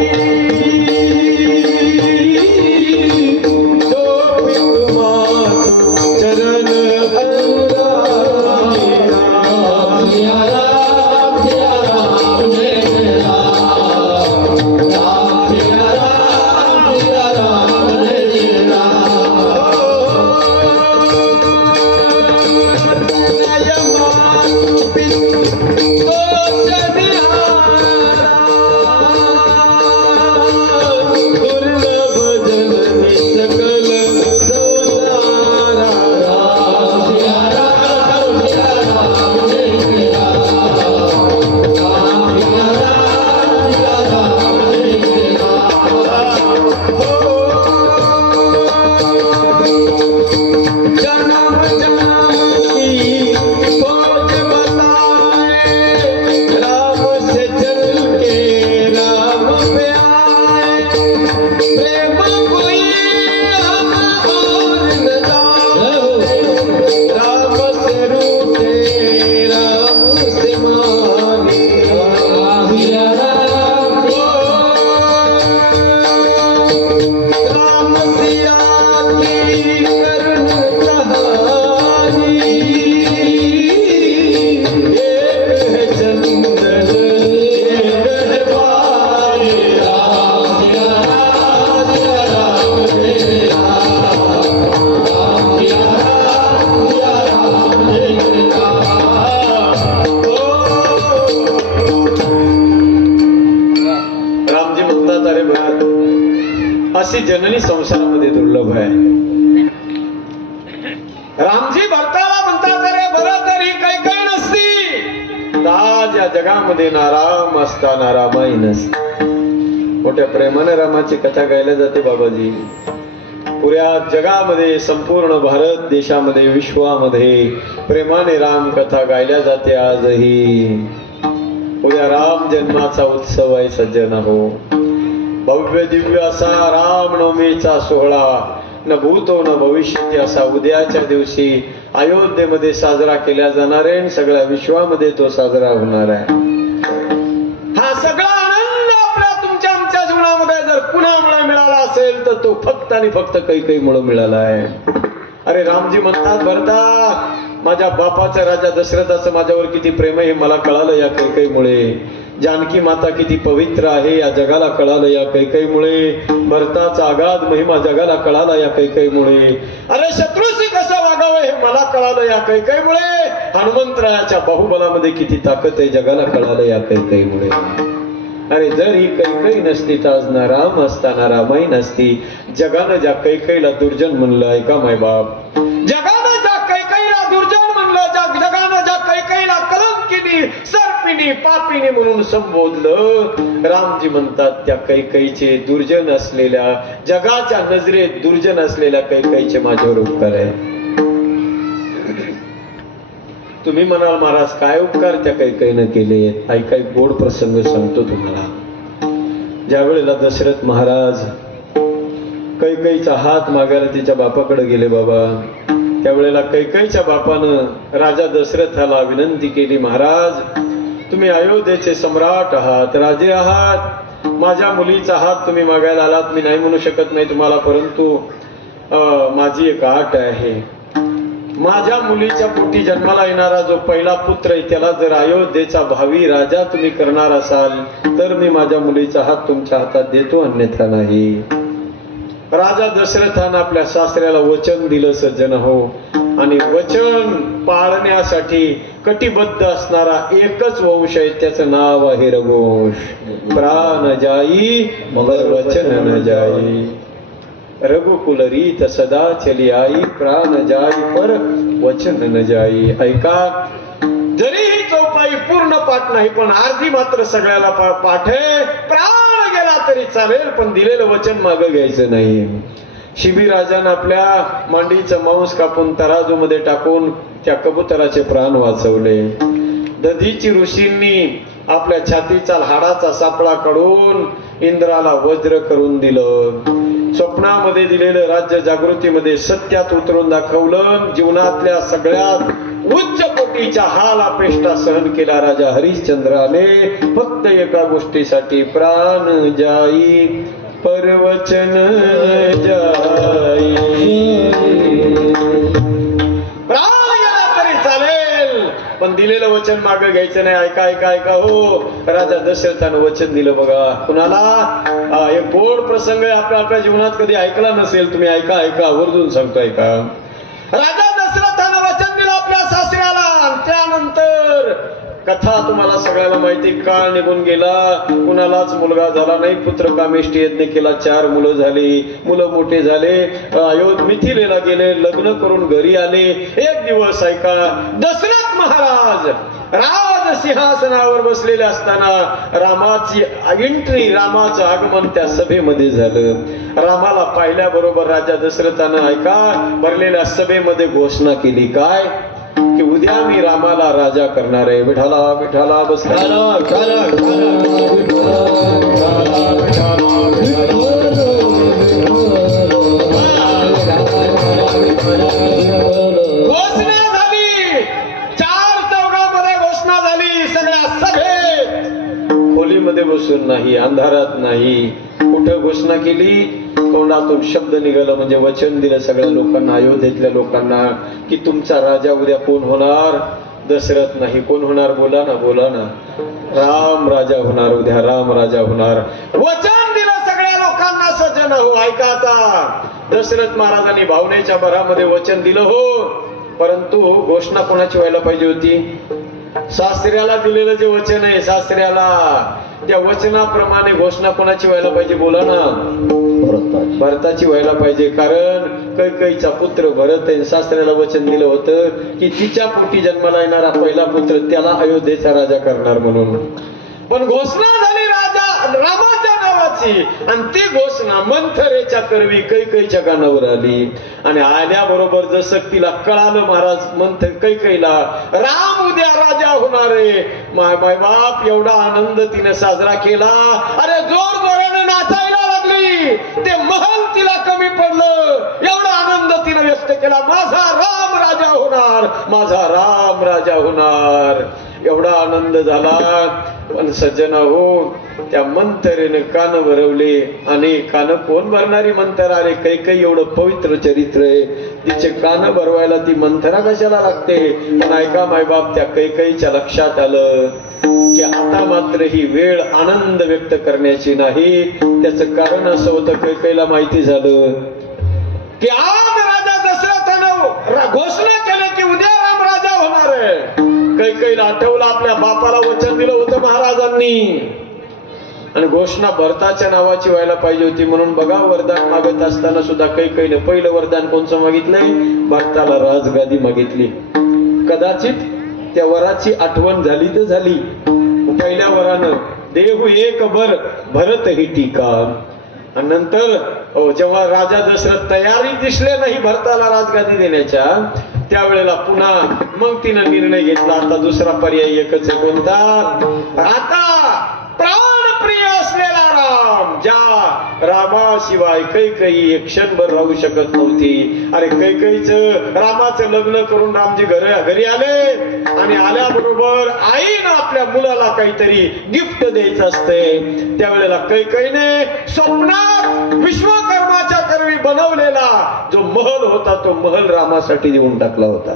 दो पितु मातु चरण अनुरागी. सिया राम सिया राम जय राम, राम सिया राम सिया राम जय राम. अशी जननी संसारामध्ये दुर्लभ आहे. रामजी भरताला म्हणतात अरे भरत तरी काही काही नसती, आज या जगामध्ये ना राम असता ना रामायण नसता. मोठ्या प्रेमाने रामाची कथा गायला जाते बाबाजी. पुऱ्या जगामध्ये संपूर्ण भारत देशामध्ये विश्वामध्ये प्रेमाने राम कथा गायल्या जाते आजही. उद्या राम जन्माचा उत्सव आहे सज्जन हो. भव्य दिव्य असा रामनवमीचा सोहळा न भूतो न भविष्यती असा उद्याच्या दिवशी अयोध्येमध्ये साजरा केला जाणार आहे. सगळ्या विश्वामध्ये तो साजरा होणार आहे. हा सगळा आनंद आपल्या तुमच्या आमच्या जीवनामध्ये जर कुणामुळे मिळाला असेल तर तो फक्त आणि फक्त कैकेयीमुळे मिळाला आहे. अरे रामजी म्हणतात, भरता माझ्या बापाचं राजा दशरथाचं माझ्यावर किती प्रेम आहे हे मला कळालं या कैकेयीमुळे. जानकी माता किती पवित्र आहे या जगाला कळालं या कैकेयीमुळे. भरताचा अगाध महिमा जगाला कळाला या कैकेयीमुळे. अरे शत्रूशी कसं वागावं हे मला कळालं या कैकेयीमुळे. हनुमंतरायाच्या बाहुबलामध्ये किती ताकद आहे जगाला कळालं या कैकेयीमुळे. अरे जर ही कैकेयी नसती तर आज ना राम असताना रामाई नसती. जगानं ज्या कैकेयीला दुर्जन म्हणलं ऐका मायबाप, जगानं ज्या कैकेयीला दुर्जन म्हणलं, जगानं ज्या कैकेयीला कलंकिनी सर्पिणी पापिनी म्हणून संबोधलं, रामजी म्हणतात त्या कैकेयीचे दुर्जन असलेल्या जगाच्या नजरेत दुर्जन असलेल्या कैकेयीचे माझ्यावर उपकार आहे. तुम्ही म्हणाल महाराज काय उपकार त्या कैकेयीनं केले. ऐका एक गोड प्रसंग सांगतो तुम्हाला. ज्या वेळेला दशरथ महाराज कैकेयीचा हात मागायला तिच्या बापाकडे गेले बाबा, त्यावेळेला कैकेयीच्या बापानं राजा दशरथाला विनंती केली, महाराज तुम्ही अयोध्येचे सम्राट आहात, राजे आहात, माझ्या मुलीचा हात तुम्ही मागायला आलात. मी नाही म्हणू शकत नाही तुम्हाला, परंतु माझी एक अट आहे. माझ्या मुलीच्या पोटी जन्माला येणारा जो पहिला पुत्र आहे त्याला जर अयोध्येचा भावी राजा तुम्ही करणार असाल तर मी माझ्या मुलीचा हात तुमच्या हातात देतो, अन्यथा नाही. राजा दशरथानं आपल्या सासऱ्याला वचन दिलं सज्जन हो. आणि वचन पाळण्यासाठी कटिबद्ध असणारा एकच वंश आहे, त्याचं नाव आहे रघुवंश. प्राण जाई मगर वचन न जाई. रघुकुल रीत सदा चली आई, प्राण जाई पर वचन न जाई. ऐका, जरी ही चौपाई पूर्ण पाठ नाही पण अर्धी मात्र सगळ्याला पाठ आहे. प्राण गेला तरी चालेल पण दिलेलं वचन मागं घ्यायचं नाही. शिबी राजानं आपल्या मांडीचं मांस कापून तराजू मध्ये टाकून त्या कबुतराचे प्राण वाचवले. दधीची ऋषींनी आपल्या छातीचा हाडाचा सापळा काढून इंद्राला वज्र करून दिलं. स्वप्नामध्ये दिलेलं राज्य जागृतीमध्ये सत्यात उतरून दाखवलं. जीवनातल्या सगळ्यात उच्च कोटीच्या हाल अपेष्टा सहन केला राजा हरिश्चंद्राने फक्त एका गोष्टीसाठी, प्राण जाई परवचन जाई. प्राण गेला तरी चालेल पण दिलेलं वचन मागं घ्यायचं नाही. ऐका ऐका ऐका हो. राजा दशरथानं वचन दिलं बघा कुणाला. एक गोड प्रसंग आपल्या जीवनात कधी ऐकला नसेल तुम्ही, ऐका ऐका आवर्जून सांगतो ऐका. राजा दशरथानं वचन दिलं आपल्या सासऱ्याला आणि त्यानंतर कथा तुम्हाला सगळ्याला माहिती. काळ निघून गेला, कुणालाच मुलगा झाला नाही. पुत्र कामेष्टी यज्ञ केला, 4 मुलं झाली, मुलं मोठे झाले. मिथिलेला गेले, लग्न करून घरी आले. एक दिवस ऐका, दशरथ महाराज राज सिंहासनावर बसलेले असताना रामाची एंट्री, रामाचं आगमन त्या सभेमध्ये झालं. रामाला पाहिल्याबरोबर राजा दशरथानं ऐका भरलेल्या सभेमध्ये घोषणा केली, काय की उद्या मी रामाला राजा करणार आहे. विठाला विठाला बसला घोषणा झाली. 4 चौघामध्ये घोषणा झाली. सगळ्या सभेत, खोलीमध्ये बसून नाही, अंधारात नाही, कुठं घोषणा केली, तोंडातून शब्द निघाला म्हणजे वचन दिलं सगळ्या लोकांना, अयोध्येतल्या लोकांना की तुमचा राजा उद्या कोण होणार? दशरथ नाही. कोण होणार? बोला ना बोला ना. राम राजा होणार. उद्या राम राजा होणार. वचन दिलं सगळ्या लोकांना सज्जन हो. ऐका आता, दशरथ महाराजांनी भावनेच्या भरामध्ये वचन दिलं हो, परंतु घोषणा कोणाची व्हायला पाहिजे होती? सासऱ्याला दिलेलं जे वचन आहे, सासऱ्याला त्या वचनाप्रमाणे घोषणा कोणाची व्हायला पाहिजे? बोला ना. भरताची व्हायला पाहिजे. कारण कैकेयीचा पुत्र भरत आहे. सासऱ्याला वचन दिलं होतं की तिच्या पोटी जन्माला येणारा पहिला पुत्र त्याला अयोध्येचा राजा करणार म्हणून. पण घोषणा झाली राजा रामाच्या नावाची. गोडाची आणि ती घोषणा मंथरेच्या करवी कैकईच्या कानावर आली आणि आल्याबरोबर जसं तिला कळालं महाराज कैकईला राम उद्या राजा होणार आहे, माय बाप एवढा आनंद तिने साजरा केला. अरे जोर जोराने नाचायला लागली. ते महल तिला कमी पडलं, एवढा आनंद तिने व्यक्त केला. माझा राम राजा होणार, माझा राम राजा होणार, एवढा आनंद झाला. पण सज्जना हो, त्या मंथरेने कान भरवले आणि कान कोण भरणारी मंथर? अरे कैकई एवढं पवित्र चरित्र आहे, तिचे कान भरवायला ती मंथरा कशाला लागते? पण ऐका मायबाप, त्या कैकईच्या लक्षात आलं की आता मात्र ही वेळ आनंद व्यक्त करण्याची नाही. त्याचं कारण असं होतं, कैकईला माहिती झालं की आज राजा दशरथानं घोषणा केली की उद्या राम राजा होणार आहे. कैकईला आठवलं आपल्या बापाला वचन दिलं होतं महाराजांनी आणि घोषणा भरताच्या नावाची व्हायला पाहिजे होती. म्हणून बघा, वरदान मागत असताना सुद्धा कैकईने पहिलं वरदान कोणचं मागितलंय? भरताला राजगादी मागितली. कदाचित त्या वराची आठवण झाली तर झाली. पहिल्या वरानं देहू एक बर भरत ही टीका, आणि नंतर जेव्हा राजा दशरथ तयारी दिसले नाही भरताला राजगादी देण्याच्या, त्यावेळेला पुन्हा मग तिनं निर्णय घेतला. आता दुसरा पर्याय एकच आहे, कोणता? आता प्राणप्रिय असलेला राम, ज्या रामाशिवाय कैकई एक क्षणभर राहू शकत नव्हती. अरे कैकईचं रामाचं लग्न करून रामजी घरी आले आणि आल्याबरोबर आईनं आपल्या मुलाला काहीतरी गिफ्ट द्यायचं असते. त्यावेळेला कैकईने स्वप्नात विश्वकर्माच्या करवी बनवलेला जो महल होता तो महल रामासाठी देऊन टाकला होता.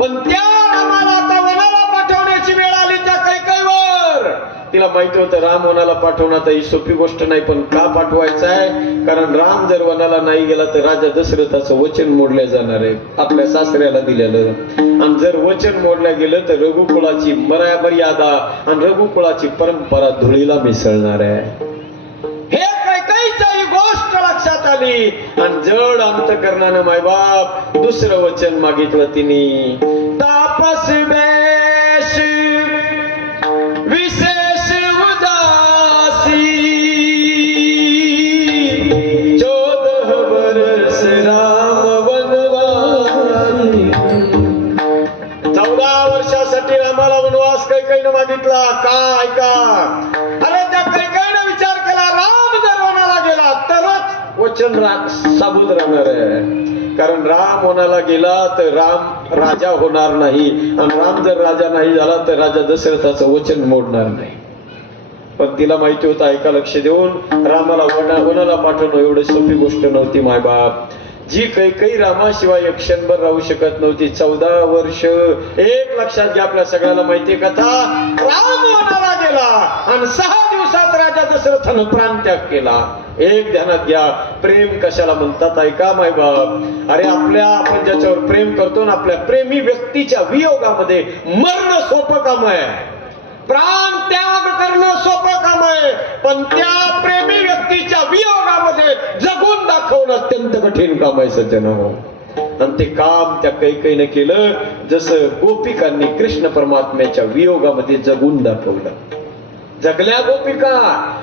पण त्या रामाला आता वनाला पाठवण्याची वेळ आली त्या कैकईवर. तिला माहिती होतं राम वनाला पाठवणं ही सोपी गोष्ट नाही. पण का पाठवायचं आहे? कारण राम जर वनाला नाही गेला तर राजा दशरथाचं वचन मोडलं जाणार आहे, आपल्या सासऱ्याला दिलेलं. आणि जर वचन मोडलं गेलं तर रघुकुळाची मर्यादा आणि रघुकुळाची परंपरा धुळीला मिसळणार आहे. हे कैकईची ही गोष्ट लक्षात आली आणि जड अंतकरणानं मायबाप दुसरं वचन मागितलं तिने. तापस बेश विशेष उदासी 14 वर्ष राम वनवासी. 14 वर्षासाठी रामाला वनवास कैकईनं मागितला. का? ऐका, अरे त्या कैकईनं विचार केला, राम जर वनाला गेला तरच वचन साबूत राहणार आहे. कारण राम वनाला गेला तर राम राजा होणार नाही आणि राम जर राजा नाही झाला तर राजा दशरथाचं वचन मोडणार नाही. पण तिला माहिती होतं, ऐका लक्ष देऊन, रामाला वनाला पाठवणं एवढी सोपी गोष्ट नव्हती मायबाप. जी कैकई रामाशिवाय एक क्षणभर राहू शकत नव्हती. 14 वर्ष. एक लक्षात घ्या, आपल्या सगळ्याला माहिती कथा. राम वनाला गेला आणि 6 दिवसात राजा दशरथानं प्राणत्याग केला. एक ध्यानात घ्या, प्रेम कशाला म्हणतात ऐका मायबाप. अरे आपण ज्याच्यावर प्रेम करतो ना, आपल्या प्रेमी व्यक्तीच्या वियोगामध्ये मरणं सोपं काम आहे, प्राण त्याग करणं सोपं काम आहे. पण त्या प्रेमी व्यक्तीच्या वियोगामध्ये जगून दाखवणं अत्यंत कठीण काम आहे सज्जनो. आणि ते काम त्या कैकईने केलं, जसं गोपिकांनी कृष्ण परमात्म्याच्या वियोगामध्ये जगून दाखवलं. जगल्या गोपिका.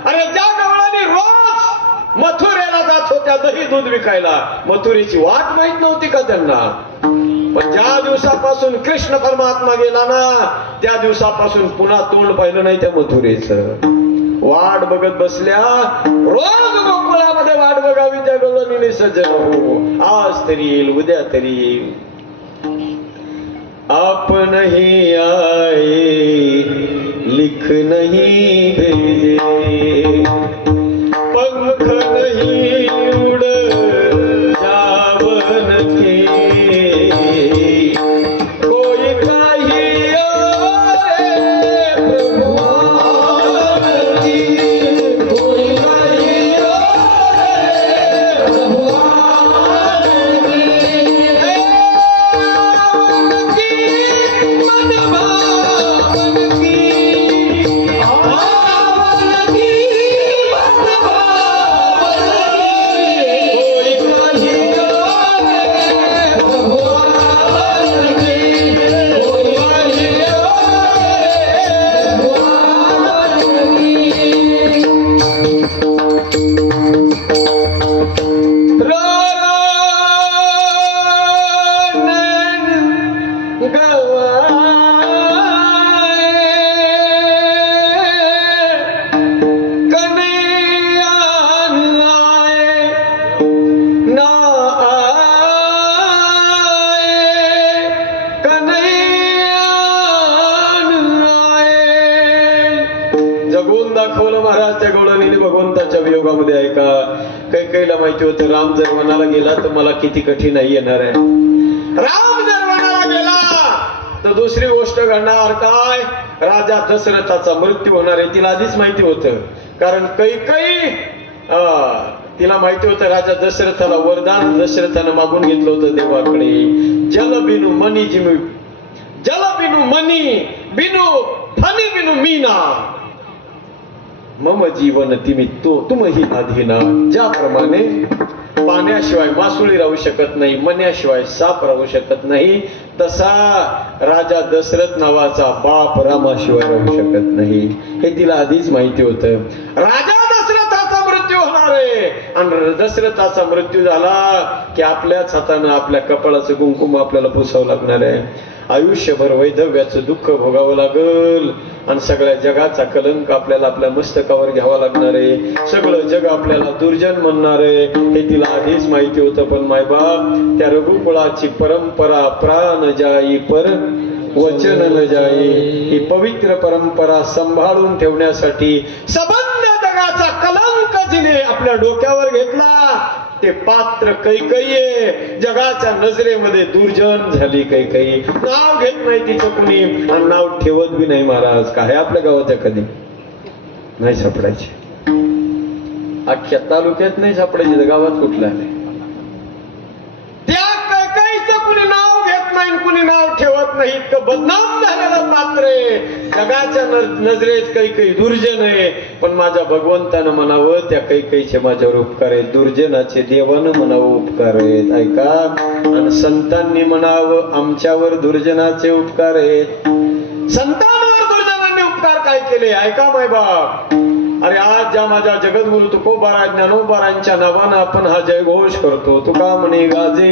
अरे ज्या गवळाने रोज मथुरेला जात होत्या दही दूध विकायला, मथुरेची वाट माहित नव्हती का त्यांना? पण ज्या दिवसापासून कृष्ण परमात्मा गेला ना, त्या दिवसापासून पुन्हा तोंड पाहिलं नाही त्या मथुरेचं. वाट बघत बसल्या, रोज गोकुळामध्ये वाट बघावी त्या गवळणीने सज्जन हो. आज तरी येईल, उद्या तरी येईल. आपण ही आए लिख नहीं भेजे, पंख नहीं उड़ जावन के, कोई काही आए प्रभुआन की, कोई काही आए प्रभुआन की, मनभावन की, आवन की, मनभावन जगून दाखवलं महाराज त्या गवळणीने भगवंताच्या वियोगामध्ये. आहे का कैकेयीला माहिती होतं राम जर वनाला गेला तर मला किती कठीणाई येणार आहे. राम जर वनाला गेला तर दुसरी गोष्ट घडणार काय, राजा दशरथाचा मृत्यू होणार आहे. तिला आधीच माहिती होतं, कारण कैकेयी तिला माहिती होतं राजा दशरथाला वरदान दशरथानं मागून घेतलं होतं देवाकडे. जल बिनु मनी जिमू, जल बिनु मनी बिनु फनी बिनु मीना, मम जीवन तिमित्तो तुमही अधीना. ज्याप्रमाणे पाण्याशिवाय मासुळी राहू शकत नाही, मण्याशिवाय साप राहू शकत नाही, तसा राजा दशरथ नावाचा बाप रामाशिवाय राहू शकत नाही. हे तिला आधीच माहिती होतं. राजा दशरथाचा मृत्यू होणार आहे आणि दशरथाचा मृत्यू झाला की आपल्याच हातानं आपल्या कपाळाचं कुंकुम आपल्याला पुसावं लागणार आहे. आयुष्यभर वैधव्याचं दुःख भोगावं लागल आणि सगळ्या जगाचा कलंक आपल्याला आपल्या मस्तकावर घ्यावा लागणार आहे. सगळं जग आपल्याला दुर्जन म्हणणार आहे हे तिला आधीच माहिती होतं. पण मायबाप त्या रघुकुळाची परंपरा प्राण जाई पर वचन न जाई, ही पवित्र परंपरा सांभाळून ठेवण्यासाठी सबंध जगाचा कलंक जिने आपल्या डोक्यावर घेतला ते पात्र कैकेयी. जगाच्या नजरेमध्ये दुर्जन झाली कैकेयी. नाव घेत नाही तिचं कुणी आणि नाव ठेवत बी नाही. महाराज काय आपल्या गावात कधी नाही सापडायचे, अख्ख्या तालुक्यात नाही सापडायचे, गावात कुठला नाही. त्या कैकेयीचं कुणी नाव घेत नाही, कुणी नाव ठेवत नाही. इतकं बदनाम झालेलं पात्र आहे. जगाच्या नजरेत कैकेयी दुर्जन आहे, पण माझ्या भगवंतानं म्हणावं त्या कैकेयीचे माझ्यावर उपकार आहेत, दुर्जनाचे देवानं म्हणावं उपकार आहेत. ऐका, आणि संतांनी म्हणावं आमच्यावर दुर्जनाचे उपकार आहेत. संतांवर दुर्जनांनी उपकार काय केले ऐका मायबाप. अरे आज ज्या माझ्या जगद्गुरु तुकोबारा ज्ञानोबारांच्या नावानं आपण हा जयघोष करतो. तुका म्हणे गाजे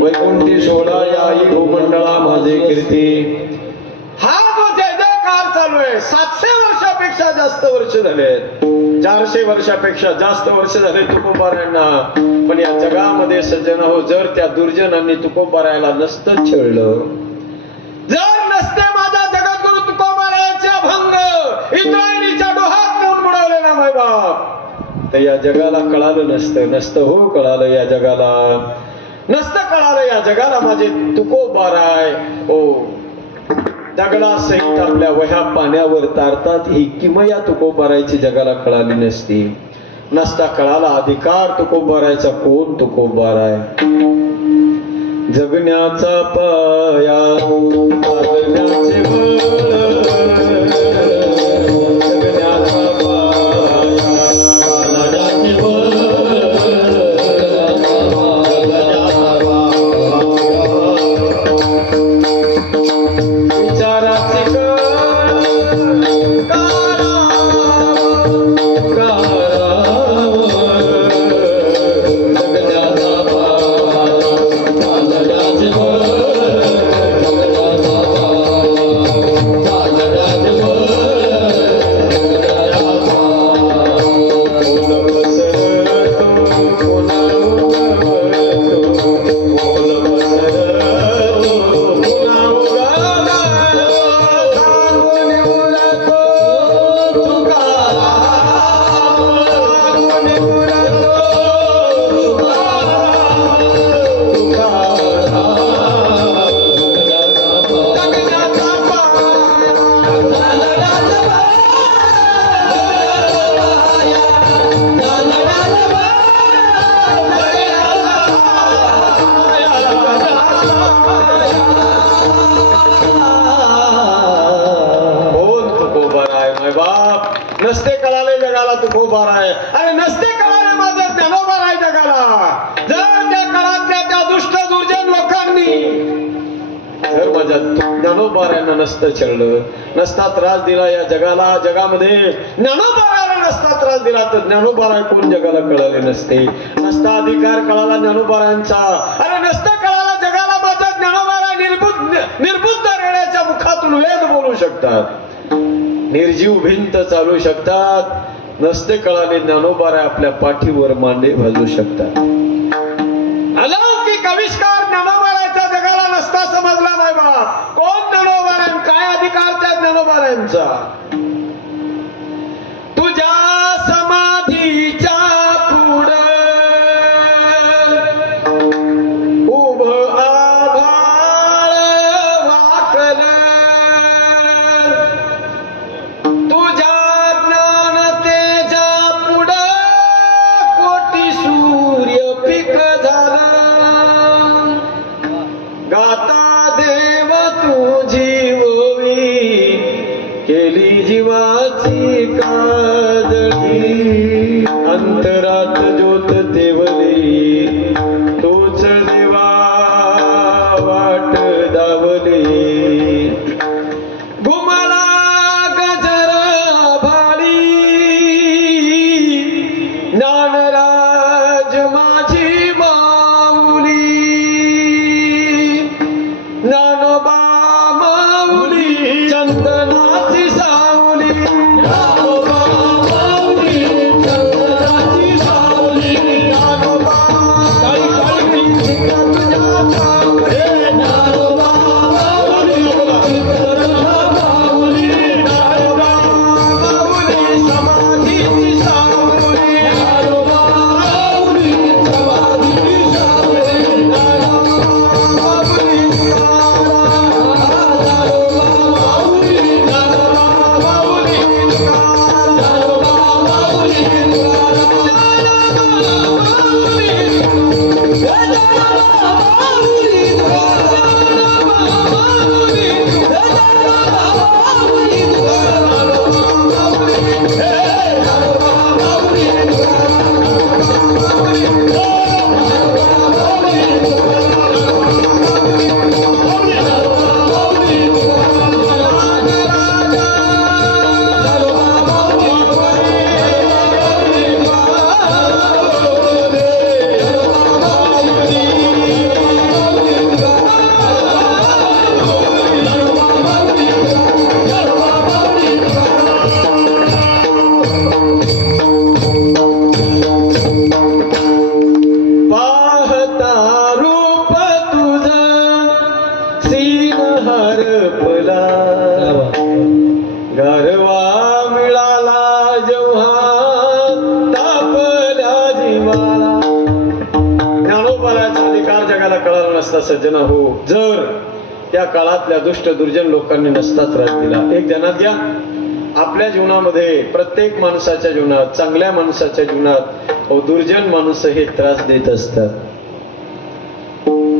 वैकुंठी सोळा याई भूमंडळा माझे कीर्ती. हा जो जय जयकार चालू आहे 700 वर्षापेक्षा जास्त वर्ष झालेत, 400 वर्षापेक्षा जास्त वर्ष झाले तुकोबारायांना. पण या जगामध्ये सज्जन हो, जर त्या दुर्जनांनी तुकोबारायाला नसतं छळलं, जर नसते माझ्या जगद्गुरु तुकोबारायाच्या भंग इंद्रायणीच्या डोहात नेऊन बुडवले ना माय बाप, तर या जगाला कळालं नसतं हो, कळालं या जगाला नसतं, कळालं या जगाला माझे तुकोबाराय हो दगडासहित आपल्या वह्या पाण्यावर तारतात. ही किमया तुकोबारायची जगाला कळाली नसती. नसता कळाला अधिकार तुकोबारायचा कोण तुकोबाराय. जगण्याचा पाया जगण्याचे बळ, जगण्याचा पाया जगण्याचे बळ, विचाराची नसते कळाले जगाला तुकोबाराय आणि नसते कळाले माझं ज्ञानोबाराय जगाला. जर त्या काळातल्या त्या दुष्ट दुर्जन लोकांनी जर माझ्या ज्ञानोबारायांना नसतं छळलं, नसता त्रास दिला या जगाला, जगामध्ये ज्ञानोबारायाला नसता त्रास दिला तर ज्ञानोबाराय कोण जगाला कळाले नसते. नसता अधिकार कळाला ज्ञानोबारायांचा, अरे नसतं कळाला जगाला माझ्या ज्ञानोबाराय निर्बुद्ध रेड्याच्या मुखातून वेद बोलू शकतात, निर्जीव भिंत चालू शकतात. नसते कळाले ज्ञानोबाराय आपल्या पाठीवर मांडे भाजू शकतात. अलौकिक आविष्कार ज्ञानोबारायचा जगाला नसता समजला माय बाप. कोण ज्ञानोबाराय, काय अधिकार त्या ज्ञानोबारायांचा. समाधीची सावली ज्ञानोबा माऊली समाधीची सावली ज्ञानोबा माऊली गारवा मिळाला जेव्हा तापल्या जीवाला. ज्ञानोपायाचा अधिकार जगाला कळाला नसता सज्जन हो, जर त्या काळातल्या दुष्ट दुर्जन लोकांनी नसता त्रास दिला. एक ध्यानात घ्या, आपल्या जीवनामध्ये प्रत्येक माणसाच्या जीवनात, चांगल्या माणसाच्या जीवनात दुर्जन माणसं हे त्रास देत असतात.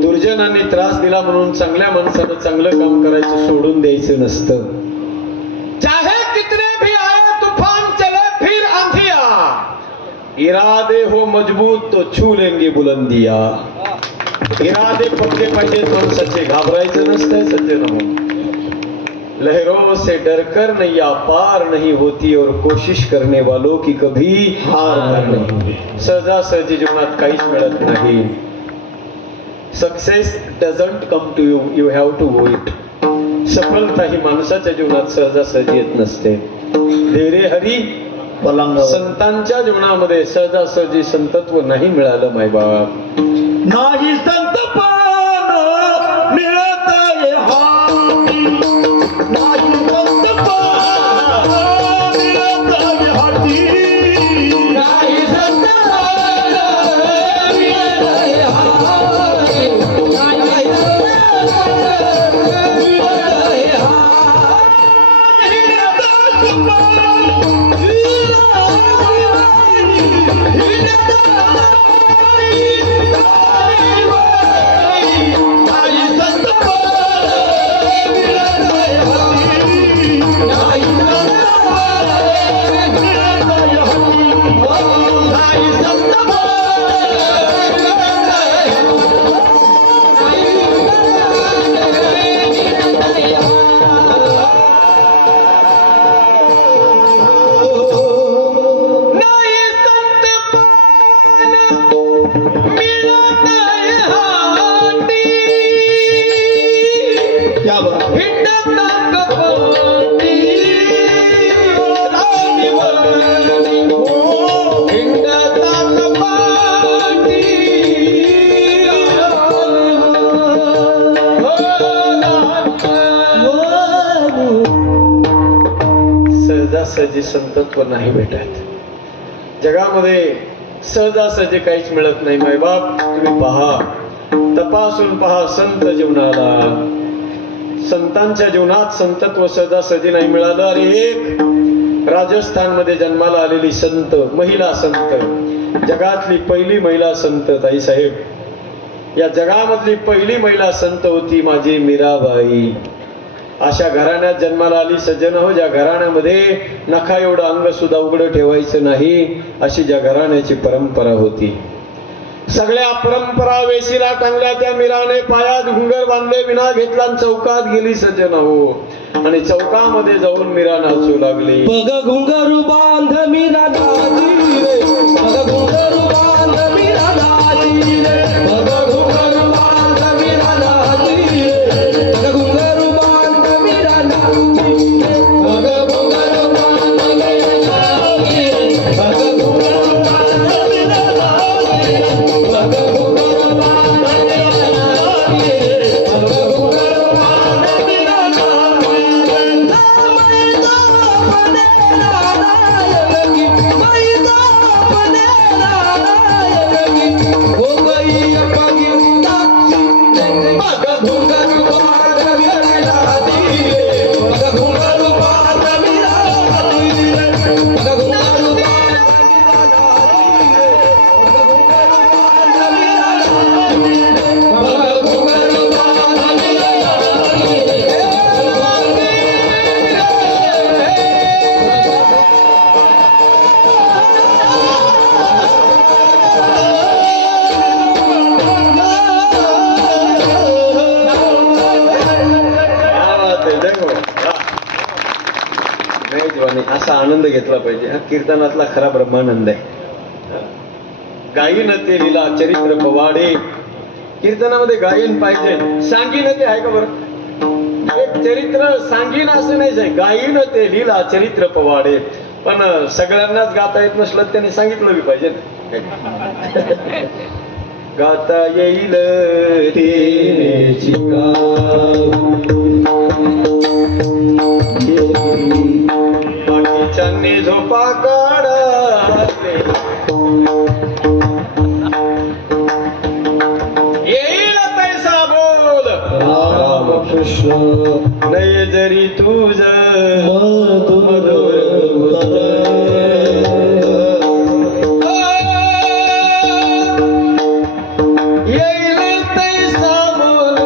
दुर्जनांनी त्रास दिला म्हणून चांगल्या माणसानं चांगलं काम करायचं सोडून द्यायचं नसतं. चाहे कितने भी आए तूफान चले फिर आंधिया, इरादे हो मजबूत तो छू लेंगे बुलंदिया. इरादे पक्के पाहिजे माणसाचे, घाबरायचं नसतंय सज्जन. लहरों से डरकर नैया पार नहीं होती और कोशिश करने वालों की कभी हार नहीं. सहजासहजी जीवनात काहीच मिळत नाही. Success doesn't come to you, you have to go it. सफलता ही माणसाच्या जीवनात सहजासहजी येत नसते. धैर्य हरी पलंग. संतांच्या जीवनामध्ये सहजासहजी संतत्व नाही मिळालं मायबाप. नाही संतपान मिळत हाती, नाही संतपान मिळत हाती, नाही संतपान मिळत हाती, नाही सहजासहजी संतत्व नाही भेटत. जगामध्ये सहजासहजी काहीच मिळत नाही मायबाप. तुम्ही पहा, तपासून पहा संत जीवनाला. संतांच्या जीवनात संतत्व सहजासहजी नाही मिळालं. अरे एक राजस्थानमध्ये जन्माला आलेली संत, महिला संत, जगातली पहिली महिला संत ताईसाहेब, या जगामधली पहिली महिला संत होती माझी मीराबाई. अशा घराण्यात जन्माला आली सज्जन हो, ज्या घराण्यामध्ये नखा एवढं अंग सुद्धा उघडं ठेवायचं नाही, अशी ज्या घराण्याची परंपरा होती. सगळ्या परंपरा वेशीला टांगल्या त्या मीराने. पायात घुंगर बांधले, विना घेतला, चौकात गेली सज्जन हो. आणि चौकामध्ये जाऊन मीरा नाचू लागली. बघ घुंगरू बांध मीरा नाची रे, बघ घुंगरू बांध मीरा नाची रे, बघ घुंगरू बांध मीरा नाची रे, बघ घुंगरू बांध मीरा नाची रे, बघ घुंगरू बांध मीरा नाची रे, बघ घुंगरू बांध मीरा नाची रे, बघ घुंगरू बांध मीरा नाची रे, बघ घुंगरू बांध मीरा नाची रे. आनंद घेतला पाहिजे. हा कीर्तनातला खरा ब्रह्मानंद आहे. गायन ते लीला चरित्र पवाडे. कीर्तनामध्ये गायन पाहिजे. सांगीन ते आहे का बरं? एक चरित्र सांगीन असं नाहीच आहे. गायन ते लीला चरित्र पवाडे. पण सगळ्यांनाच गाता येत नसलं त्याने सांगितलं बी पाहिजे. गाता येईल तेची बाकीच्यांनी झोपा काढाले. येईल तैसा बोल रामकृष्ण नय जरी तुझ मधुर येईल तैसा बोल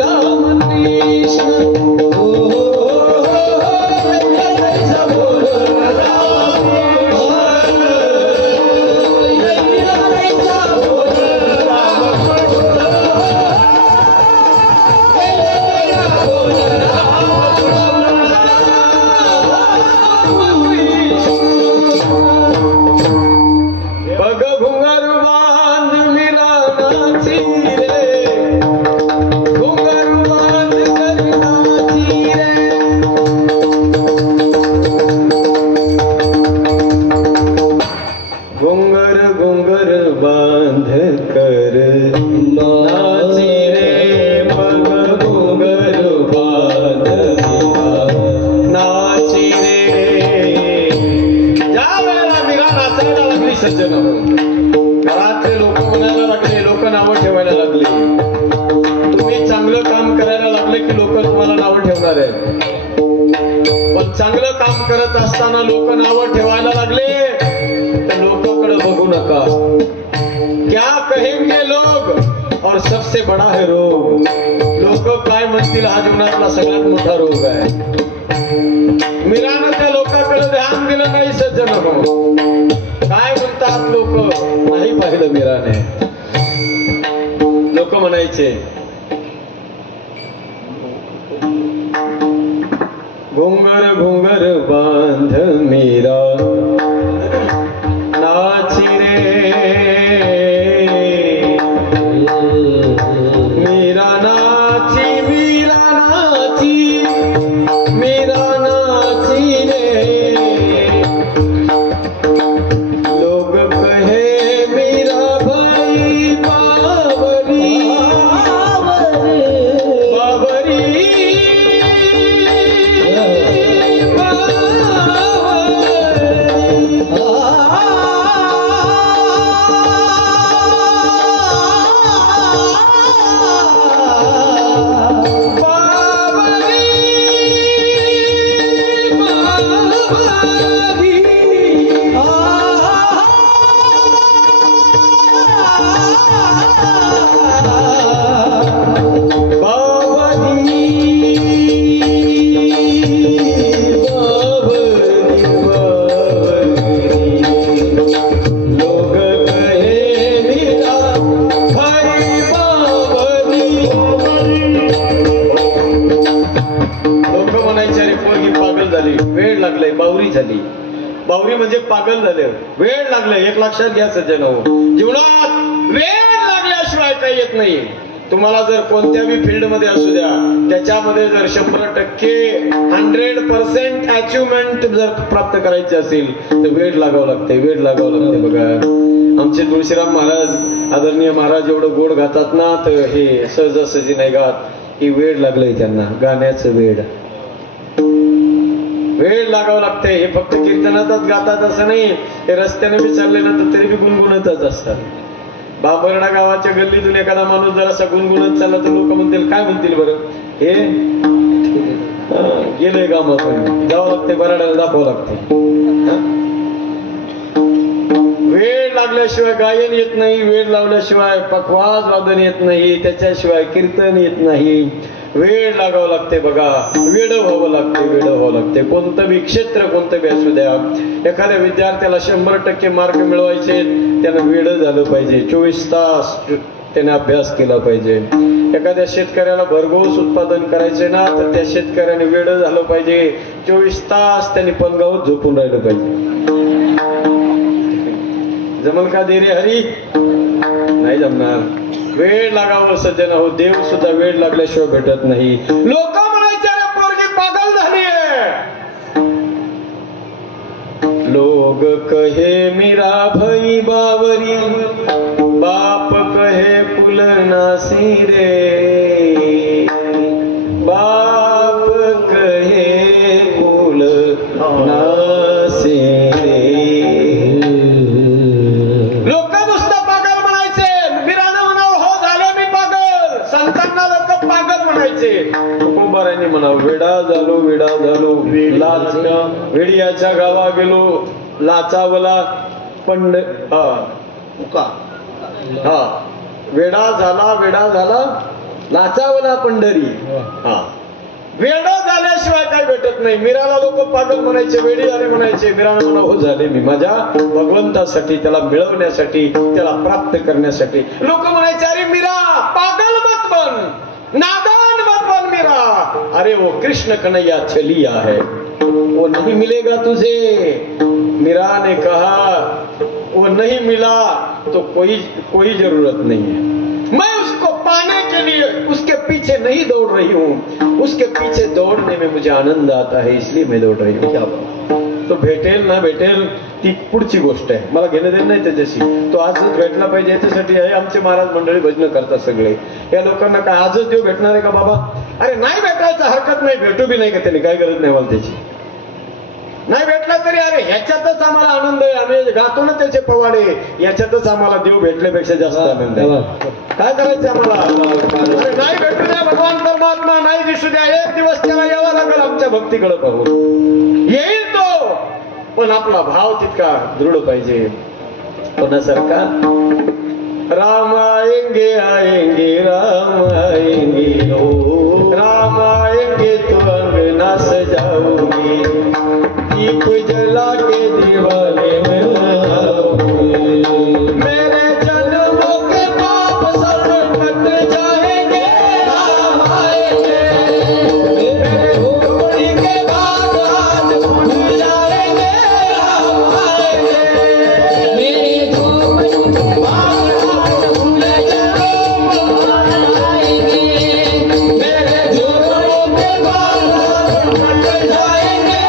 रामकृष्ण. बघ घुंगर बांध मिरानाची रे. घुंगर बांध करणाची रे. घुंगर घुंगर बांध कर नाची रे. बघ घुंगर बांध नाची रे. ज्या वेळेला मीरा नाचायला लागली सज्जन, घरातले लोक म्हणायला लागले, लोक नावं ठेवायला लागली. तुम्ही चांगलं काम करायला लागले की लोक तुम्हाला नावं ठेवणार आहे. पण चांगलं काम करत असताना लोक नावं ठेवायला लागले तर लोकांकडे बघू नका. क्या कहेंगे लोग और सबसे बड़ा है रोग. लोक काय म्हणतील हा जीवनातला सगळ्यात मोठा रोग आहे. मीरानं त्या लोकांकडे ध्यान दिलं नाही सज्जन. काय म्हणतात लोक नाही पाहिलं मीराने. लोक म्हणायचे घुंगर घुंगर बांध मीरा नाची रे. मीरा नाची मीरा नाची मीरा नाची रे. लोग कहे मीरा भाई बावरी बावरी बावरी झाली. बावरी म्हणजे पागल झाले. वेळ लागले. एक लक्षात घ्या सज्जन, जीवनात वेळ लागल्याशिवाय काही येत नाही. तुम्हाला जर कोणत्याही फील्ड मध्ये असू द्या, त्याच्यामध्ये जर 100% 100% अचिव्हमेंट जर प्राप्त करायची असेल तर वेळ लागावं लागते. वेळ लागावं लागते. बघा आमचे तुळशीराम महाराज, आदरणीय महाराज एवढं गोड गातात ना, तर हे सहजासहजी नाही गात. ही वेळ लागलंय त्यांना. गाण्याचं वेळ लागावं लागते. हे फक्त कीर्तनातच गातात असं नाही, हे रस्त्याने बी चालले ना तर तरी बी गुणगुणतच असतात. बाबर्डा गावाच्या गल्लीतून एखादा माणूस जर असा गुणगुणत चालला तर लोक म्हणतील, काय म्हणतील बरं, हे गेलंय गावातून. जावं लागते, बराडाला दाखवावं लागते. वेळ लागल्याशिवाय गायन येत नाही. वेळ लावल्याशिवाय पखवाज वादन येत नाही. त्याच्याशिवाय कीर्तन येत नाही. वेळ लागावं लागते. बघा वेड व्हावं लागते. वेड व्हावं लागते. कोणतं बी क्षेत्र कोणतं बी असू द्या, एखाद्या विद्यार्थ्याला 100% मार्क मिळवायचे, त्यानं वेड झालं पाहिजे. 24 तास त्याने अभ्यास केला पाहिजे. एखाद्या शेतकऱ्याला भरघोस उत्पादन करायचे ना, तर त्या शेतकऱ्याने वेडं झालं पाहिजे. 24 तास त्यांनी पणगावत झोपून राहिलं पाहिजे. जमल का दे रे हरी? नाही जमणार. वेळ लागावं सज्जन हो. देव सुद्धा वेळ लागल्याशिवाय भेटत नाही. लोक म्हणायचे अरे पोरगी पागल झालीये. लोग कहे मीरा भई बावरी, बाप कहे पुलनासी रे, बाप कहे पुलनासी रे. लोक नुसतं पागल म्हणायचे. वीरानं म्हणावं हो झालो मी पागल. संतांना लोक पागल म्हणायचे. तुकोबारांनी म्हणावं वेडा झालो वेडा झालो. लाच वेडियाच्या गावा गेलो, लाचावला पंड का हा वेडा झाला लाचावला पंढरी. हा वेडा झाल्याशिवाय काय भेटत नाही. मीराला लोक पागल म्हणायचे, वेडी झाले म्हणायचे. मीरानं म्हणा हो झाले मी माझ्या भगवंतासाठी, त्याला मिळवण्यासाठी, त्याला प्राप्त करण्यासाठी. लोक म्हणायचे अरे मीरा पागल मत बन, नादान मत बन मीरा. अरे वो कृष्ण कन्हैया चलिया है, वो नहीं मिलेगा तुझे. मीरा ने कहा वो नहीं मिला तो कोई जरूरत नहीं है. मैं उसको पाने के लिए उसके पीछे नहीं दौड़ रही हूँ. उसके पीछे दौड़ने में मुझे आनंद आता है, इसलिए मैं दौड़ रही हूँ. तो भेटेल ना भेटेल ती पुढची गोष्ट आहे. मला घेणं देणं नाही त्याच्याशी. तो आजच भेटला पाहिजे याच्यासाठी आहे आमचे महाराज मंडळी भजन करतात सगळे. या लोकांना काय आजच देव भेटणार आहे का बाबा? अरे नाही भेटायचं हरकत नाही, भेटू बी नाही का त्याने, काय गरज नाही मला त्याची. नाही भेटला तरी अरे ह्याच्यातच आम्हाला आनंद आहे, आम्ही गातो ना त्याचे पवाडे, याच्यातच आम्हाला देव भेटल्यापेक्षा जास्त आनंद आहे. काय करायचं आम्हाला? अरे नाही भेटू द्या भगवान परमात्मा, नाही दिसू द्या, एक दिवस त्याला यावं लागेल आमच्या भक्तीकडे पाहून. येईल तो, पण आपला भाव तितका दृढ पाहिजे. कोणासारखा? राम आएंगे आएंगे राम आएंगे, राम आएंगे तो अंगना सजाऊंगी, दीप जला के दीवाने में मेरे जन्मों के पाप सब कट जाएंगे. राम आएंगे मेरे झोपड़ी के बागान फूल जाएंगे. राम आएंगे मेरे झोपड़ी के बागान फूल जाएंगे. मेरे झोपड़ों के बागान फूल जाएंगे.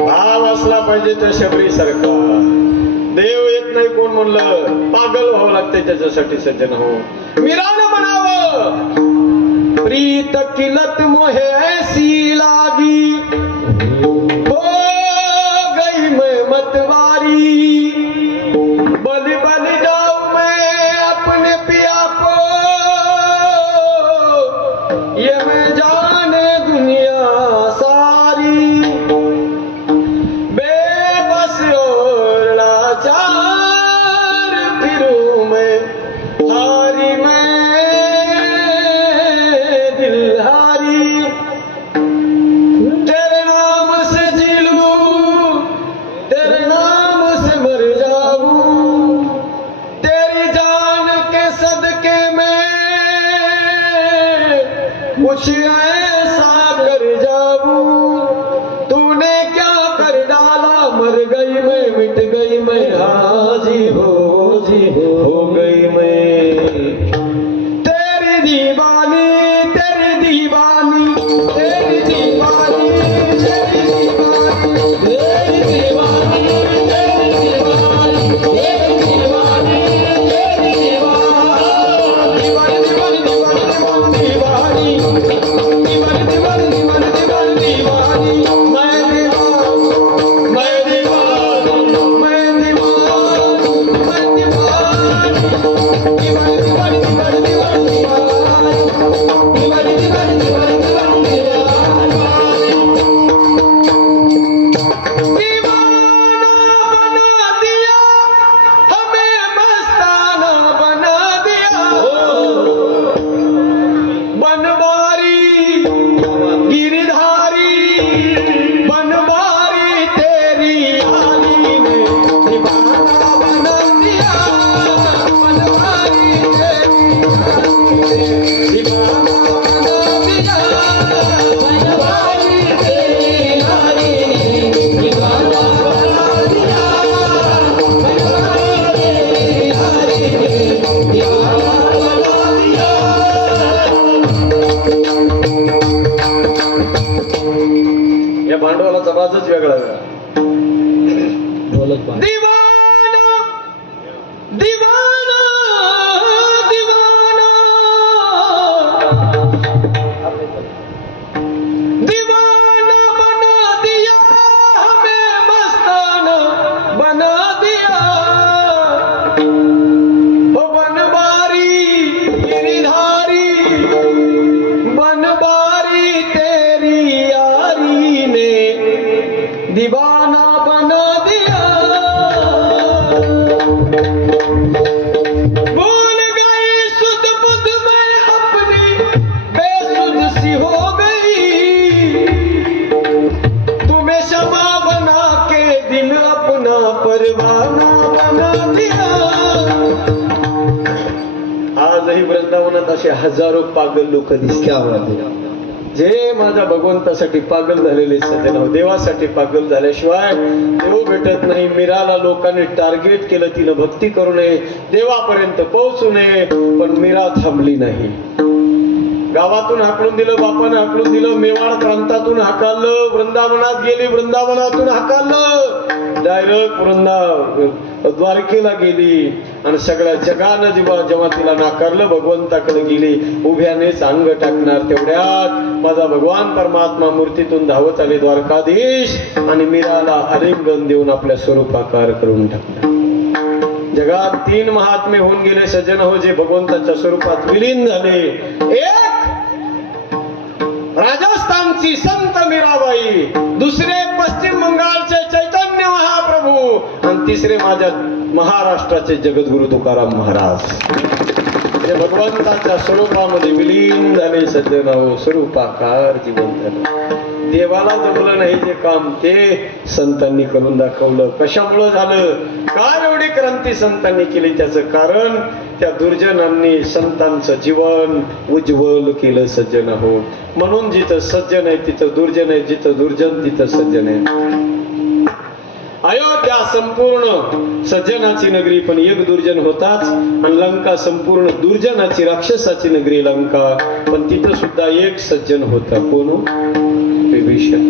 भाव असला पाहिजे त्या शबरी सारखा. देव येत नाही कोण म्हणलं? पागल व्हावं लागते त्याच्यासाठी सज्जन हो. मीरानं म्हणावं प्रीत किलत मोहे ऐसी लागी, हो गई मैं मतवारी, बलि बलि जाऊं मैं अपने पिया को, ये मैं जाने दुनिया सारी, बेबस और लाचार फिरूं मैं, हारी मैं दिलहारी, तेरे नाम से जी लूं, तेरे नाम से मर जाऊं, तेरी जान के सदके में कुछ ऐसा कर जाऊं. तूने क्या कर डाला, मर गई मैं, मिट गई मैं, हाजी हो गई मैं. तेरी दीवानी तेरी दीवानी तेरी दीवानी तेरी दीवानी तेरी दीवानी तेरी दीवानी तेरी दीवानी तेरी दीवानी दीवानी दीवानी दीवानी दीवानी दीवानी दीवानी दीवानी दीवानी. मैं दीवानी मैं दीवानी मैं दीवानी मैं दीवानी भांडवलाचा बाजच वेगळा वेगळा. ढोलक बांध. दिवाना दिवाना दिवाना दीवाना बना दिया हमें मस्ताना बना दिया ओ बनबारी गिरधारी बनबारी तेरी यारी ने दीवाना बना दिया भूल गई सुध बुध में अपनी बेसुध सी हो गई तुम्हें क्षमा बना के दिल अपना परवाना बना दिया. आजही वृंदावनात असे हजारो पागल लोक दिसतात जे माझ्या भगवंतासाठी पागल झालेले सज्जन आहोत. देवासाठी पागल झाल्याशिवाय देव भेटत नाही. मीराला लोकांनी टार्गेट केलं, तिनं भक्ती करू नये, देवापर्यंत पोहोचू नये, पण मीरा थांबली नाही. गावातून हाकलून दिलं, बापानं हाकलून दिलं, मेवाड प्रांतातून हाकललं, वृंदावनात गेली, वृंदावनातून हाकललं, डायरेक्ट द्वारकेला गेली आणि सगळ्या जगानं जेव्हा तिला नाकारलं भगवंताकडे गेली. उभ्यानेच अंग टाकणार तेवढ्यात माझा भगवान परमात्मा मूर्तीतून धावत आले द्वारकाधीश आणि मीराला आलिंगन देऊन आपल्या स्वरूपाकार करून टाकला. जगात 3 महात्मे होऊन गेले सज्जन हो जे भगवंताच्या स्वरूपात विलीन झाले. एक राजस्थानची संत मीराबाई, दुसरे पश्चिम बंगालचे चैतन्य महाप्रभू आणि तिसरे माझ्या महाराष्ट्राचे जगद्गुरु तुकाराम महाराज जे भगवंताच्या स्वरूपामध्ये विलीन झाले सज्जन हो. स्वरूपाकार जिवंत देवाला जमलं नाही जे काम ते संतांनी करून दाखवलं. कशामुळं झालं? काय एवढी क्रांती संतांनी केली? त्याचं कारण त्या दुर्जनांनी संतांचं जीवन उज्ज्वल केलं सज्जन हो. म्हणून जिथं सज्जन आहे तिथं दुर्जन आहे, जिथं दुर्जन तिथं सज्जन आहे. अयोध्या संपूर्ण सज्जनाची नगरी पण एक दुर्जन होताच आणि लंका संपूर्ण दुर्जनाची राक्षसाची नगरी लंका पण तिथं सुद्धा एक सज्जन होता. कोण? विभीषण.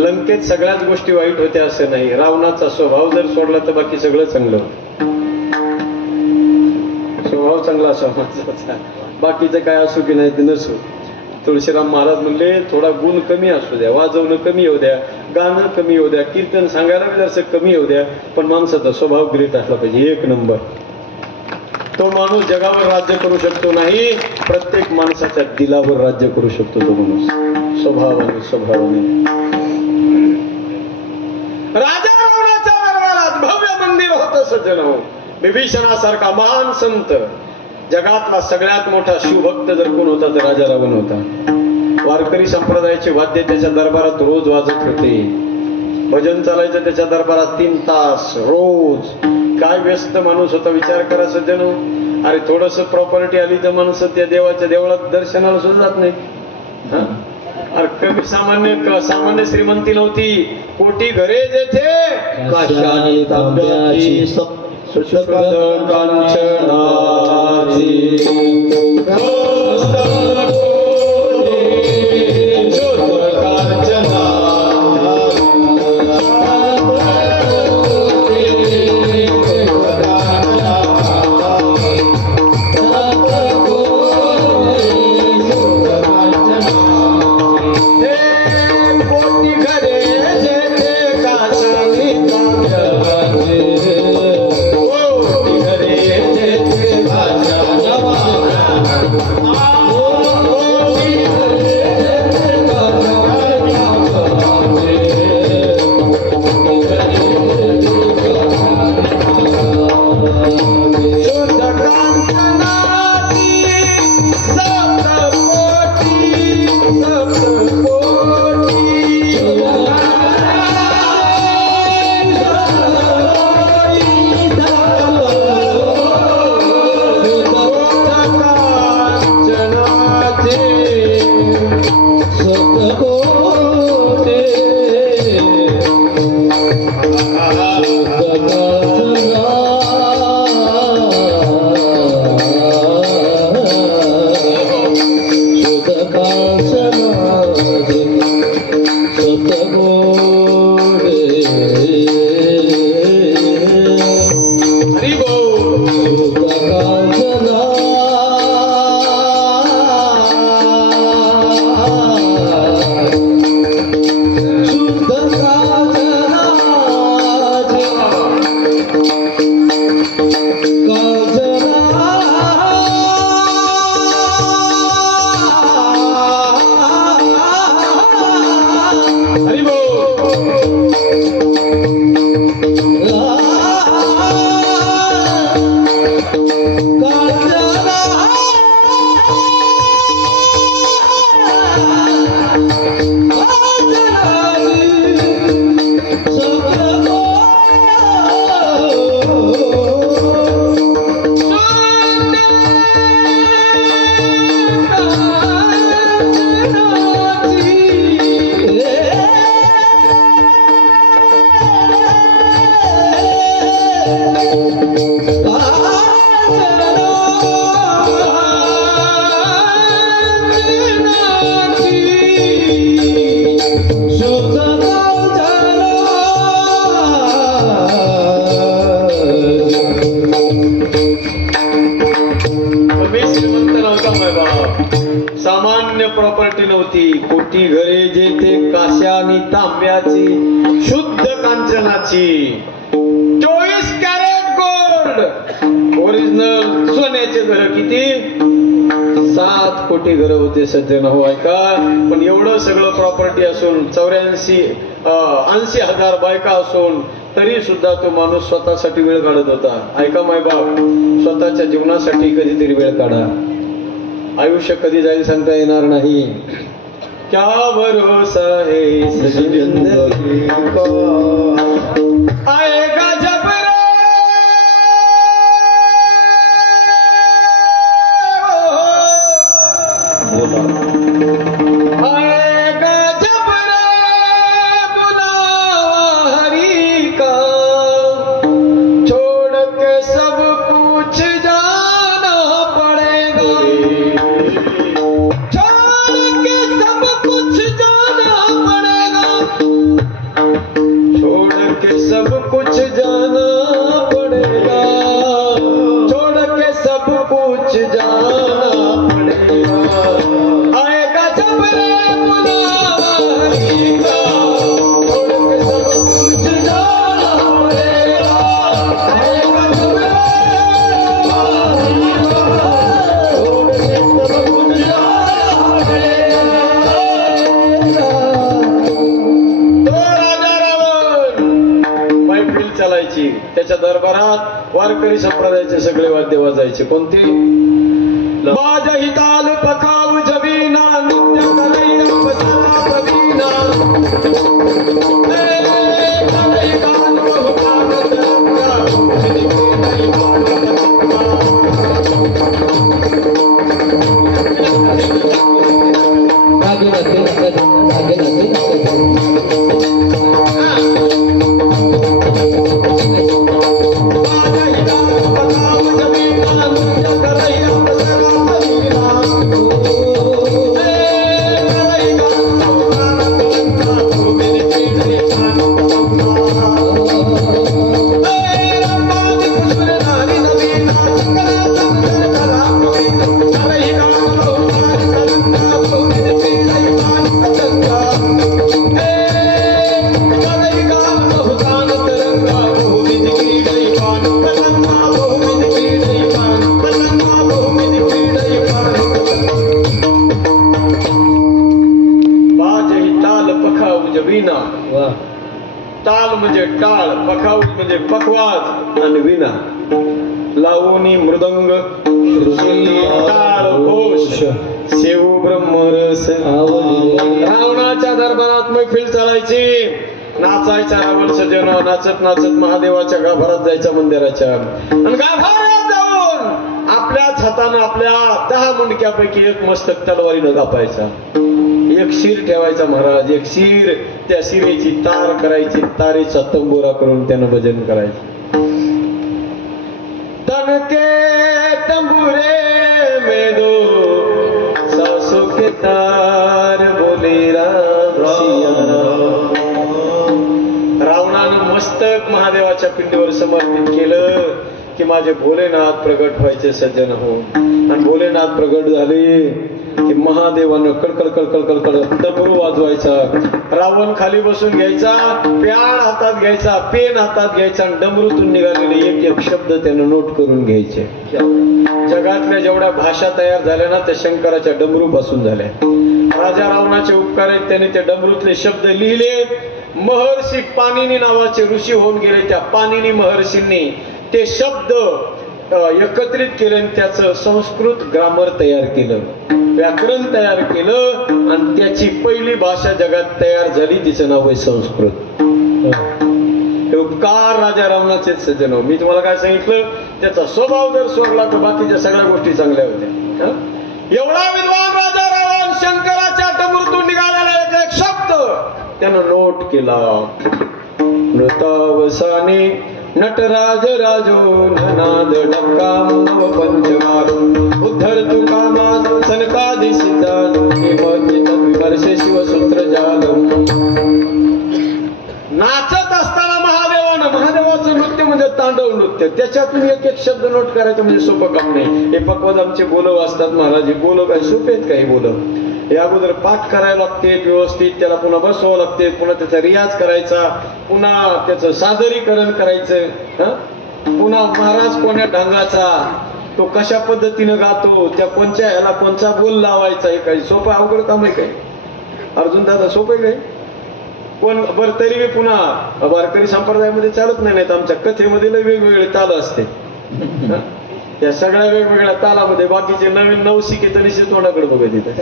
लंकेत सगळ्याच गोष्टी वाईट होत्या असं नाही. रावणाचा स्वभाव जर सोडला तर बाकी सगळं चांगलं. स्वभाव चांगला असावा माणसाचा, बाकीचं काय असो की नाही ते नसो. तुळशीराम महाराज म्हणले थोडा गुण कमी असू द्या, वाजवणं कमी होऊ द्या, गाणं कमी होऊ द्या, कीर्तन सांगायला जरासं कमी होऊ द्या, पण माणसाचा स्वभाव ग्रेट असला पाहिजे, एक नंबर. तो माणूस जगावर राज्य करू शकतो नाही, प्रत्येक माणसाच्या दिलावर राज्य करू शकतो तो माणूस स्वभावाने. राजा रावणाच्या दरबारात भव्य मंदिर होतं सज्जन हो. विभीषणासारखा महान संत, जगातला सगळ्यात मोठा शिवभक्त जर कोण होता तर राजा रावण होता. वारकरी संप्रदायाचे वाद्य त्याच्या दरबारात रोज वाजत होते. भजन चालायचं त्याच्या दरबारात 3 तास रोज. काय व्यस्त माणूस होता विचार करा सज्जनो. अरे थोडस प्रॉपर्टी आली तर माणसं त्या देवाच्या देवळात दर्शनाला सुद्धा जात नाही. अरे कमी सामान्य श्रीमंती नव्हती. कोटी घरे जेथे काशाने तांब्याची सुषुप्त कांचनाची हरी बोल. हरी बोल. मी श्रीमंत नव्हता बाबा. सामान्य प्रॉपर्टी नव्हती. कोटी घरे जेथे काश्या आणि तांब्याची शुद्ध कांचनाची 24 कॅरेट गोल्ड ओरिजिनल सोन्याचे घर किती 7 कोटी घर होते सज्जन हो ऐका. पण एवढं सगळं प्रॉपर्टी असून 80,000 बायका असून तरी सुद्धा तो माणूस स्वतःसाठी वेळ काढत होता. ऐका माय बाप, स्वतःच्या जीवनासाठी कधीतरी वेळ काढा. आयुष्य कधी जाईल सांगता येणार नाही. क्या भरोसा है इस जिंदगी का, आएगा जब रे आएगा जब रे बुलावा हरि का, छोड़ के सब कुछ जाना पड़ेगा, छोड़ के सब कुछ जाना पड़ेगा, छोड़ के सब कुछ जाना पड़ेगा, छोड़ के सब कुछ जाना पड़ेगा, आएगा जब रे बुलावा हरि का, छोड़ के सब कुछ जाना पड़ेगा, आएगा जब रे बुलावा हरि का, छोड़ के सब कुछ जाना पड़ेगा. तो राजा रावण मैफिल चालायची. त्याच्या दरबारात वारकरी संप्रदायाचे सगळे वाद्य वाजायचे. कोणती बाज हिताल पखाव जबीना नृत्य करैया बसरा बबीना, ए करई गान बहु गान तरंगा, जिनके नहीं गान तरंगा. बाज हिताल पखाव जबीना नृत्य करैया बसरा बबीना, ए करई गान बहु गान तरंगा, गोविंद की नहीं गान तरंगा. ए रंबादी कुसुर नारी नवीना, सकला संकर कला गोविंद, करई गान बहु गान तरंगा, गोविंद की नहीं गान तरंगा. ए करई गान बहु गान तरंगा, गोविंद की नहीं गान तरंगा, गोविंद की नहीं गान तरंगा, गोविंद की नहीं गान तरंगा. बाज ही ताल पखाव जबीना. ताल म्हणजे टाळ, पखाव म्हणजे पखवाज आणि विना. लावणी मृदंग, टाळ घोष, सेऊ ब्रह्मरस. रावणाच्या दरबारात मैफिल चालायची. नाचायचा रावण सजन. नाचत नाचत महादेवाच्या गाभारात जायचा मंदिराच्या. आणि गाभारात जाऊन आपल्याच हातानं आपल्या 10 मुंडक्यापैकी एक मस्तक तलवारीनं कापायचा. एक शिर ठेवायचा महाराज. एक शिर, त्या शिरेची तार करायची. तारेचा तंबोरा करून त्यानं भजन करायचं. तनके तंबुरे में दो सासों के तार बोले राम सिया राम. मस्तक महादेवाच्या पिंडीवर समर्पित केलं की माझे भोलेनाथ प्रगट व्हायचे सज्जन हो. आणि भोलेनाथ प्रगट झाले की महादेवानं कडकड कडकड कडकड डमरू वाजवायचा. रावण खाली बसून घ्यायचा, प्याळ हातात घ्यायचा, पेन हातात घ्यायचा आणि डमरूतून निघालेले एक एक शब्द त्यानं नोट करून घ्यायचे. जगातल्या जेवढ्या भाषा तयार झाल्या ना त्या शंकराच्या डमरू पासून झाल्या. राजा रावणाचे उपकार आहेत, त्याने त्या डमरूतले शब्द लिहिले. महर्षी पाणिनी नावाचे ऋषी होऊन गेले. त्या पाणिनी महर्षींनी ते शब्द एकत्रित केले आणि त्याचं संस्कृत ग्रामर तयार केलं, व्याकरण तयार केलं आणि त्याची पहिली भाषा जगात तयार झाली. तिचं नाव आहे संस्कृत. हे उपकार राजा रावणाचे सज्जन. मी तुम्हाला काय सांगितलं, त्याचा स्वभाव जर सोडला तर बाकीच्या सगळ्या गोष्टी चांगल्या होत्या. एवढा विद्वान राजा रावण शंकराच्या डमरूतून निघालेला एक एक शब्द त्यानं नोट केला. नृतावसाने नटराज राजो ननाद डक्का नव पंचमारू उद्धर तुका मास सनकादी सिद्धांत विमर्शित विमर्श शिवसूत्र जाल. नाचत असताना महादेवाचं नृत्य म्हणजे तांडव नृत्य. त्याच्यातून एक एक शब्द नोट करायचं म्हणजे सोपं काम नाही. हे पक्वद आमचे बोलव असतात महाराज. हे बोलव काही सोपे आहेत काही बोलव. हे अगोदर पाठ करायला लागते व्यवस्थित, त्याला पुन्हा बसवावं लागते, पुन्हा त्याचा रियाज करायचा, पुन्हा त्याचं सादरीकरण करायचं, पुन्हा महाराज कोण्या ढंगाचा, तो कशा पद्धतीनं गातो, त्या कोणत्या ह्याला कोणचा बोल लावायचा. हे काही सोपं अवघड काम आहे काय अर्जुन दादा? सोपं आहे काय कोण? बरं तरी मी पुन्हा वारकरी संप्रदायामध्ये चालत नाही तर आमच्या कथेमध्ये लय वेगवेगळे ताल असते. या सगळ्या वेगवेगळ्या तालामध्ये बाकीचे नवीन नवशिके तरी तोंडाकडे बघत येतात.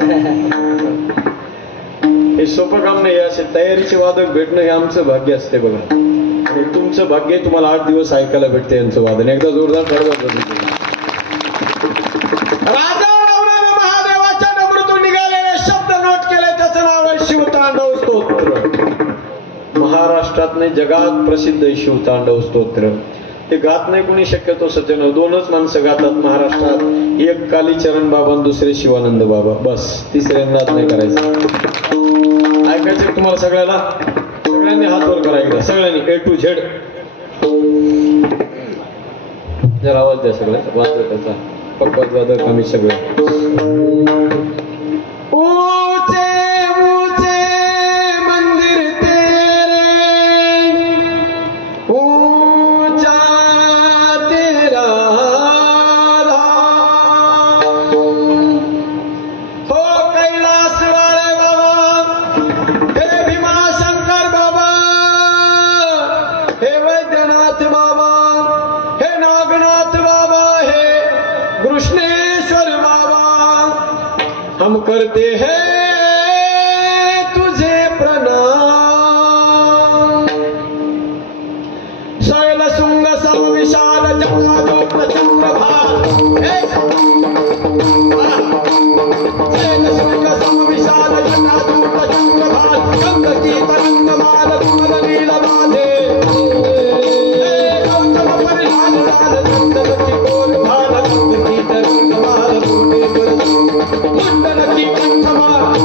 हे सोपं काम नाही. असे तयारीचे वादक भेटणं हे आमचं भाग्य असते बघा. आणि तुमचं भाग्य तुम्हाला 8 दिवस ऐकायला भेटते यांचं वादन. एकदा जोरदार राजा रावणाने महादेवाच्या डमरूतून निघालेले शब्द नोट केले. त्याचं नाव आहे शिवतांडव स्तोत्र. महाराष्ट्रात नाही जगात प्रसिद्ध आहे शिवतांडव स्तोत्र. ते गात नाही कोणी शक्यतो सज्जन. 2च माणसं गातात महाराष्ट्रात. एक कालीचरण बाबा आणि दुसरे शिवानंद बाबा. बस तिसऱ्यांदा नाही करायचं. ऐकायचं तुम्हाला सगळ्याला? सगळ्यांनी हात वर करा एकदा सगळ्यांनी A to Z. जर आवाज द्या सगळ्या वाजवायचा पक्कत वादक आम्ही सगळे. ऊंचे ऊंचे मंदिर तेरे ऊंचा तेरा हो कैलास वाले बाबा, हे भीमाशंकर बाबा, हे वैद्यनाथ बाबा, हे नागनाथ बाबा, हे कृष्णेश्वर बाबा, हम करते हैं तुझे प्रणाम. शैल शुंग सम विशाल जटाजूट चंद्रभाल. शैल शुंग सम विशाल जटाजूट चंद्रभाल. गंग की तरंगमाल कुमल नील बाधे. गौतम परिधान लाल चंदन की कोल भाल. गंग की तरंगमाल बूटे पर मुंडन की कंठमाल.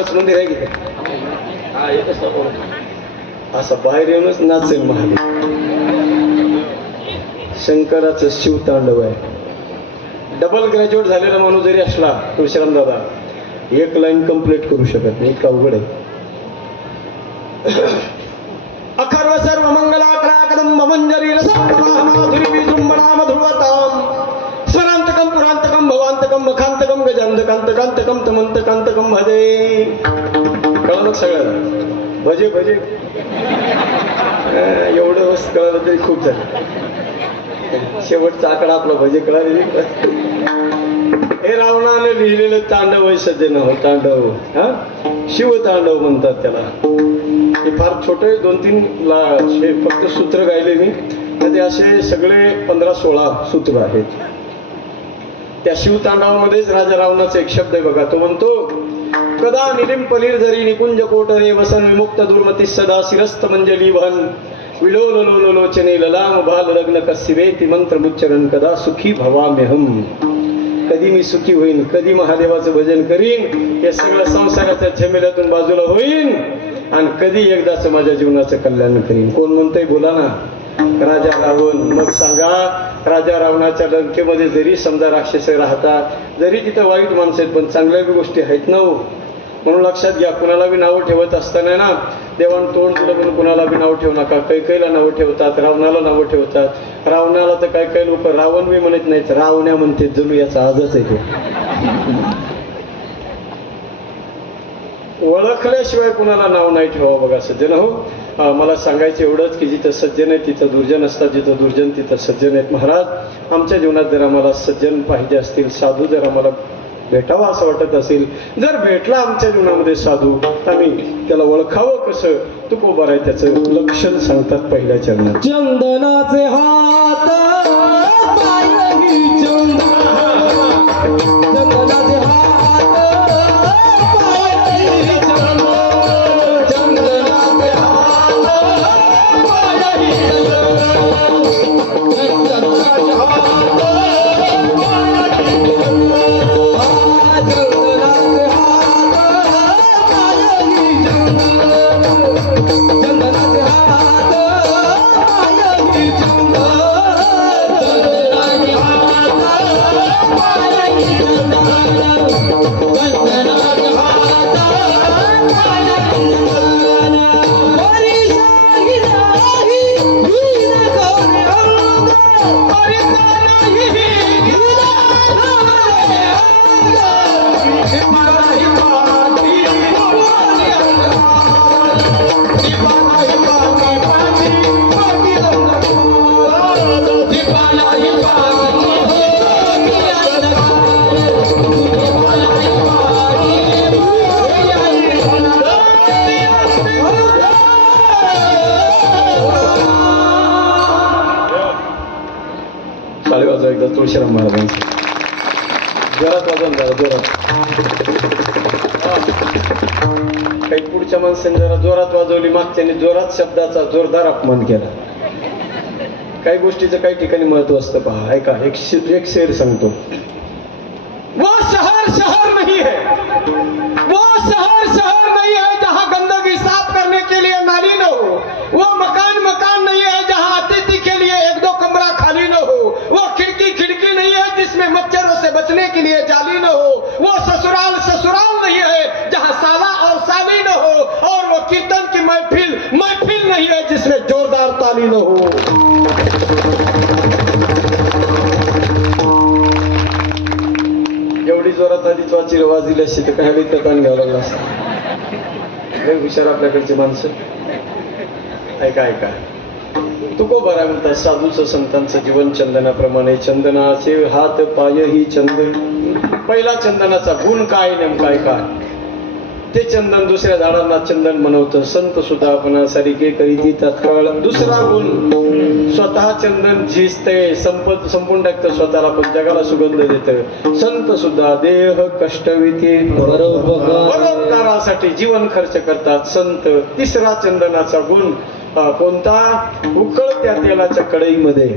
महादेवाचं मंदिर आहे की काय? असं बाहेर येऊनच नाचेल महादेव. शंकराचं शिवतांडव आहे. डबल ग्रॅज्युएट झालेला माणूस जरी असला तुळशीराम दादा एक लाईन कंप्लीट करू शकत नाही, इतका अवघड आहे. अखर्व सर्व मंगलाकरा कदंब मंजरी माधुरी विजृंभणा मधुरताम स्वरांतकम पुरांतकम भवांतकम मखांतकम गजांतकांतकांतकम तमंतकांतकम भजे. कळलं सगळ्याला? भजे भजे एवढं वस्त कळलं तरी खूप झालं. शेवटचा आकडा आपला भजे कळाले. हे रावणाने लिहिलेलं तांडव आहे सज्जन हो, तांडव. हा शिवतांडव म्हणतात त्याला. हे फार छोटे 2-3 फक्त सूत्र गायले मी. ते असे सगळे 15-16 सूत्र आहेत. त्या शिवतांडवामध्येच राजा रावणाचा एक शब्द आहे बघा. तो म्हणतो कदा निलिंपलीर जरी निकुंज कोटरे वसन विमुक्त दुर्मती सदा शिरस्त मंजली वहन विलोलोलोचने ललाम बाल लग्न कस्सिवेती मंत्रमुच्चरण कदा सुखी भवाम्यहम. कधी मी सुखी होईन, कधी महादेवाचं भजन करीन, हे सगळं संसाराच्या झमेल्यातून बाजूला होईन आणि कधी एकदाच माझ्या जीवनाचं कल्याण करीन. कोण म्हणतंय बोला ना? राजा रावण. मग सांगा, राजा रावणाच्या लंकेमध्ये जरी समजा राक्षस राहतात, जरी तिथं वाईट माणसं आहेत, पण चांगल्या बी गोष्टी आहेत ना हो. म्हणून लक्षात घ्या, कुणाला बी नावं ठेवत असताना ना, देवान तोंड दिलं म्हणून कुणाला बी नाव ठेवू नका. कैकेयीला नावं ठेवतात, रावणाला नावं ठेवतात. रावणाला तर काही काही लोक रावण बी म्हणत नाहीत, रावण्या म्हणते. जणू याचा आजच आहे. ओळखल्याशिवाय कुणाला नाव नाही ठेवावं बघा सज्जन हो. मला सांगायचं एवढंच की जिथं सज्जन आहे तिथं दुर्जन असतात, जिथं दुर्जन तिथं सज्जन आहेत. महाराज, आमच्या जीवनात जर आम्हाला सज्जन पाहिजे असतील, साधू जर आम्हाला भेटावा असं वाटत असेल, जर भेटला आमच्या जीवनामध्ये साधू, आम्ही त्याला ओळखावं कसं? तुकोबाराय त्याचं लक्षण सांगतात पहिल्या चरणात. चंदनाचे हात पायही चंदनाचे हात पायही चंदनाचे हात पायही चंदनाचे हात एकदा तुळशीराम महाराजांचं जोरात वाजवून जरा जोरात. काही पुढच्या माणसाने जरा जोरात वाजवली, मागच्याने जोरात शब्दाचा जोरदार अपमान केला. काही गोष्टीचं काही ठिकाणी महत्व असतं पहा. ऐका, एक शेर सांगतो. वो शहर शहर नहीं है, वो शहर शहर नहीं है जहाँ गंदगी साफ करने के लिए नाली न हो. वो मकान मकान नहीं है जहाँ अतिथि के लिए 1-2 कमरा खाली न हो. वो खिड़की खिड़की नहीं है जिसमें मच्छरों से बचने के लिए जाली न हो. वो ससुराल ससुराल नहीं है जहाँ साला और साली न हो. और वो कीर्तन की महफिल महफिल नहीं है जिसमें जोरदार ताली न हो. एवढी जोरात आधीच वाजली असती तर काय इतकं कान घ्यावं लागलं असतं. लय हुशार आपल्याकडची माणसं. ऐका ऐका, तुकोबाराय म्हणतात, साधूचं संतांचं जीवन चंदनाप्रमाणे. चंदनाचे हात पाय ही चंदन. पहिला चंदनाचा गुण काय नेमका ऐका. ते चंदन दुसऱ्या झाडांना चंदन बनवतं. संत सुद्धा आपणासारखे करीती तत्काळ. दुसरा गुण, स्वतः चंदन झिजते, संपून टाकतं स्वतःला, पण जगाला सुगंध देतं. संत सुद्धा देह कष्टविते परोपकारासाठी जीवन खर्च करतात संत. तिसरा चंदनाचा गुण कोणता? उकळत्या तेलाच्या कढईमध्ये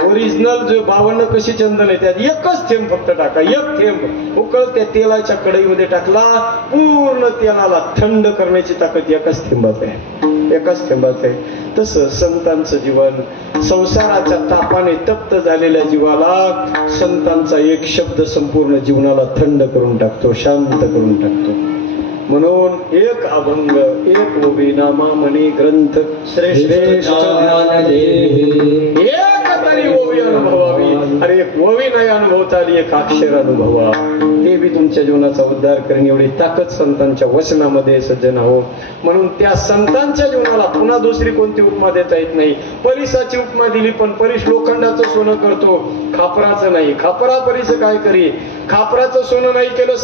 ओरिजिनल जो 52 कशी चंदन आहे त्यात एकच थेंब फक्त टाका, एक थेंब उकळ त्या तेलाच्या कढईमध्ये टाकला, पूर्ण तेलाला थंड करण्याची ताकद एकाच थेंबात आहे, एकाच थेंबात आहे. तसं संतांचं जीवन, संसाराच्या तापाने तप्त झालेल्या जीवाला संतांचा एक शब्द संपूर्ण जीवनाला थंड करून टाकतो, शांत करून टाकतो. म्हणून एक अभंग एक ओवी नामा मनी ग्रंथ श्रेष्ठ एक तरी ओवी अनुभवावी, अरे एक ओवी नाही अनुभवता आली, एक अक्षर अनुभवा, ते बी तुमच्या जीवनाचा उद्धार करेन. एवढी ताकद संतांच्या वचनामध्ये सज्जन हो. म्हणून त्या संतांच्या जीवनाला पुन्हा दुसरी कोणती उपमा देता येत नाही. परिसाची उपमा दिली, पण परिस लोखंडाचं सोनं करतो, खापराचं नाही. खापरा परिस काय करी, खापराचं सोनं नाही केलं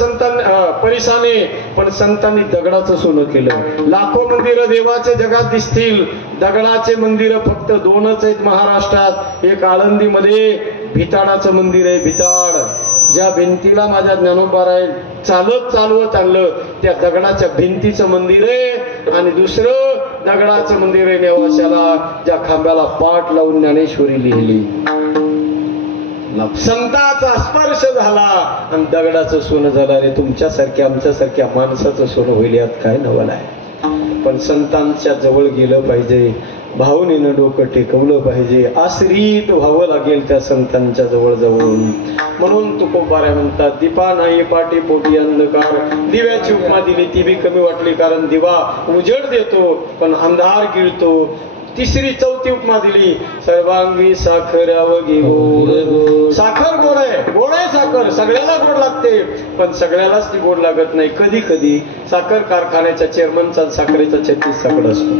परिसाने, पण संतांनी दगडाचं सोनं केलं. लाखो मंदिरं देवाचे जगात दिसतील, दगडाचे मंदिर फक्त 2च आहेत महाराष्ट्रात. एक आळंदीमध्ये भिताडाचं मंदिर आहे, भिताड, ज्या भिंतीला माझ्या ज्ञानोबाराय चालत चालवत आणलं त्या दगडाच्या भिंतीचं मंदिर आहे. आणि दुसरं दगडाचं मंदिर आहे नेवाशाला, ज्या खांब्याला पाठ लावून ज्ञानेश्वरी लिहिली. संताचा स्पर्श झाला आणि दगडाचं सोनं झालं. रे तुमच्यासारख्या आमच्यासारख्या माणसाचं सोनं होईल यात काय नवल आहे. पण संतांच्या जवळ गेलं पाहिजे, भावनेनं डोकं टेकवलं पाहिजे, आश्रित व्हावं लागेल त्या संतांच्या जवळ जाऊन. म्हणून तुकोबाऱ्या म्हणतात, दीपा नाही पाठी पोटी अंधकार. दिव्याची उपमा दिली ती बी कमी वाटली, कारण दिवा उजेड देतो पण अंधार गिळतो. तिसरी चौथी उपमा दिली, सर्वांगी साखर अवघी गोड. साखर गोड आहे, गोड आहे साखर, सगळ्याला गोड लागते, पण सगळ्यालाच ती गोड लागत नाही. कधी कधी साखर कारखान्याच्या चेअरमनचा साखरेचा 36 साखर असतो.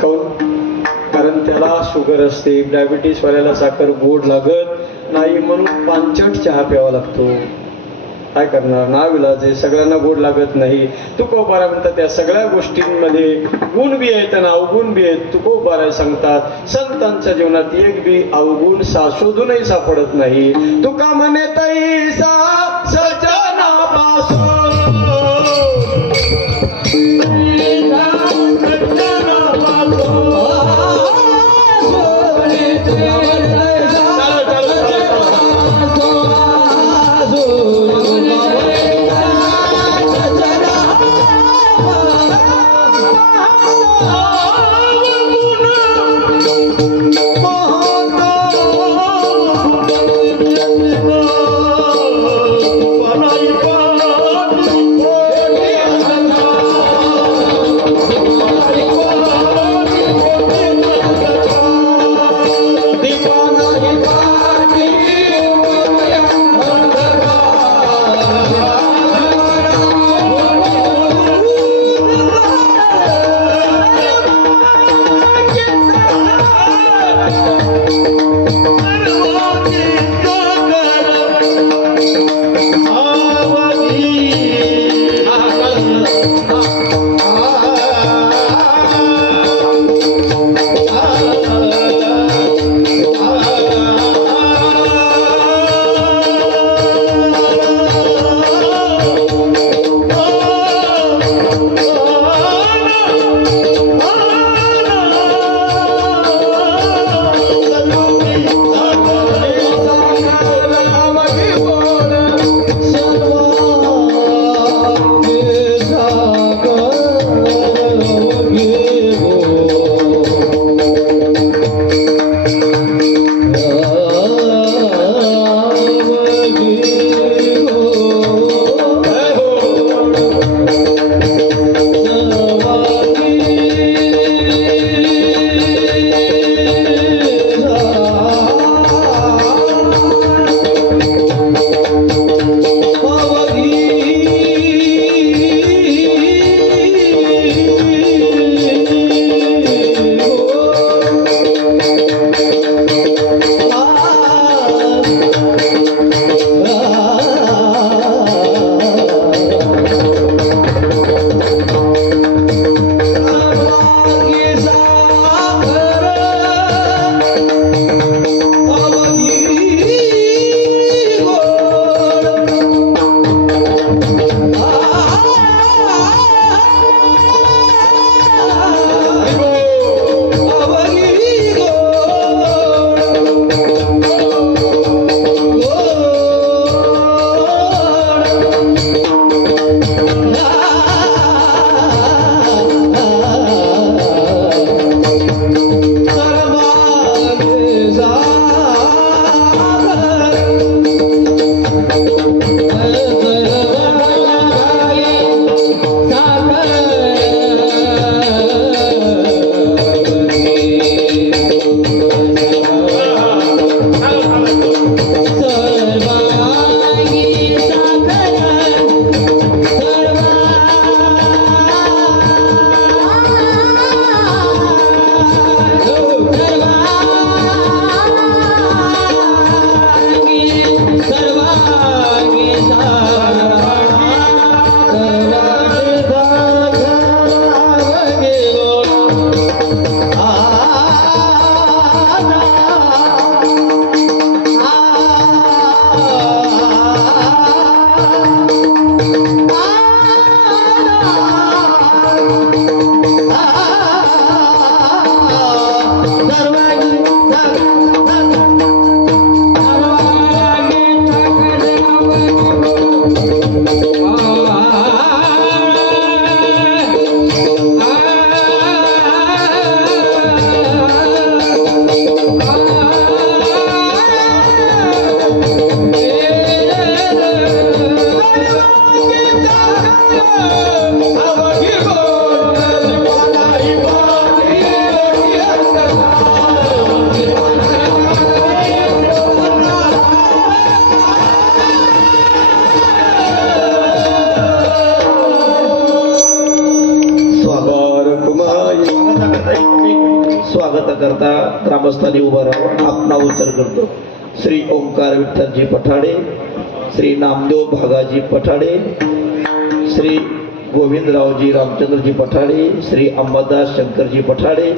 काऊन? कारण त्याला शुगर असते, डायबिटीस वाल्याला साखर गोड लागत नाही, म्हणून पांचट चहा प्यावा लागतो. काय करणार, नाविलाज आहे, सगळ्यांना गोड लागत नाही. तुकोबारा म्हणतात त्या सगळ्या गोष्टींमध्ये गुण बी आहेत आणि अवगुण बी आहेत. तुकोबारा सांगतात संतांच्या जीवनात एक बी अवगुण शोधूनही सापडत नाही. तुका म्हणे तैसा सजनापासून स्थानी उभा राहून आपला उच्चार करतो. श्री ओंकार विठ्ठलजी पठाडे, श्री नामदेव भागाजी पठाडे, श्री गोविंदरावजी रामचंद्रजी पठाडे, श्री अंबादास शंकरजी पठाडे,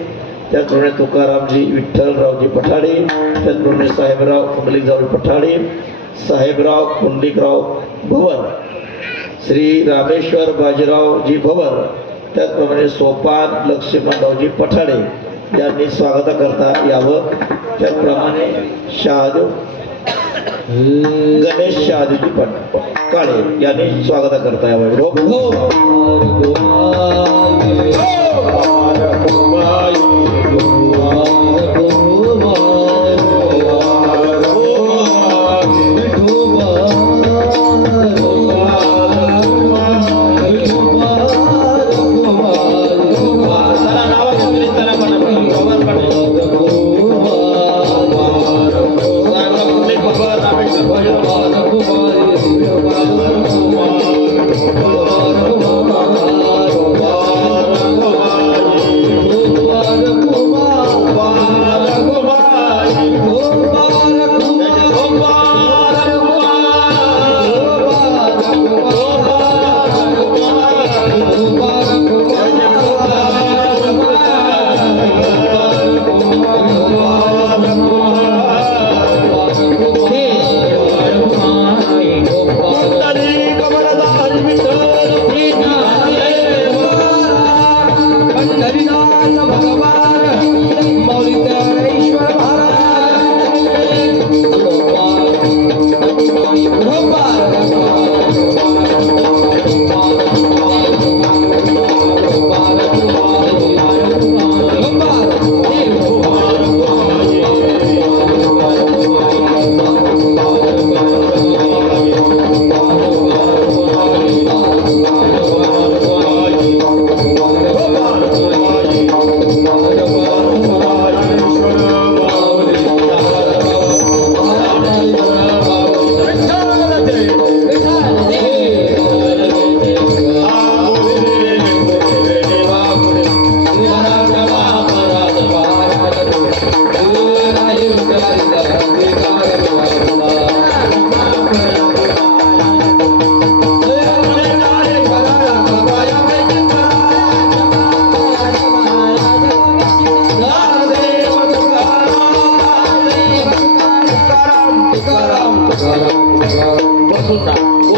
त्याचप्रमाणे तुकारामजी विठ्ठलरावजी पठाडे, त्याचप्रमाणे साहेबराव कुंडलिकरावजी पठाडे, साहेबराव कुंडलिकराव भवर, श्री रामेश्वर बाजीरावजी भवर, त्याचप्रमाणे सोपान लक्ष्मणरावजी पठाडे यांनी स्वागताकरता यावं. त्याचप्रमाणे शहादेव गणेश शहादेवजी काळे यांनी स्वागताकरता यावं.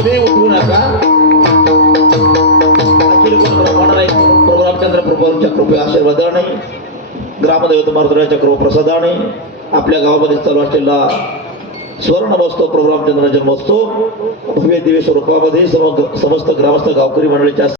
कोणी उठवू नका. अखिल प्रभुरामचंद्र प्रभूंच्या कृपे आशीर्वादाने ग्रामदैवत मारुतीच्या कृपाप्रसादाने आपल्या गावामध्ये चालू असलेला स्वर्ण महोत्सव प्रभुरामचंद्र जन्मोत्सव भव्य दिव्य स्वरूपामध्ये समस्त ग्रामस्थ गावकरी मंडळीच्या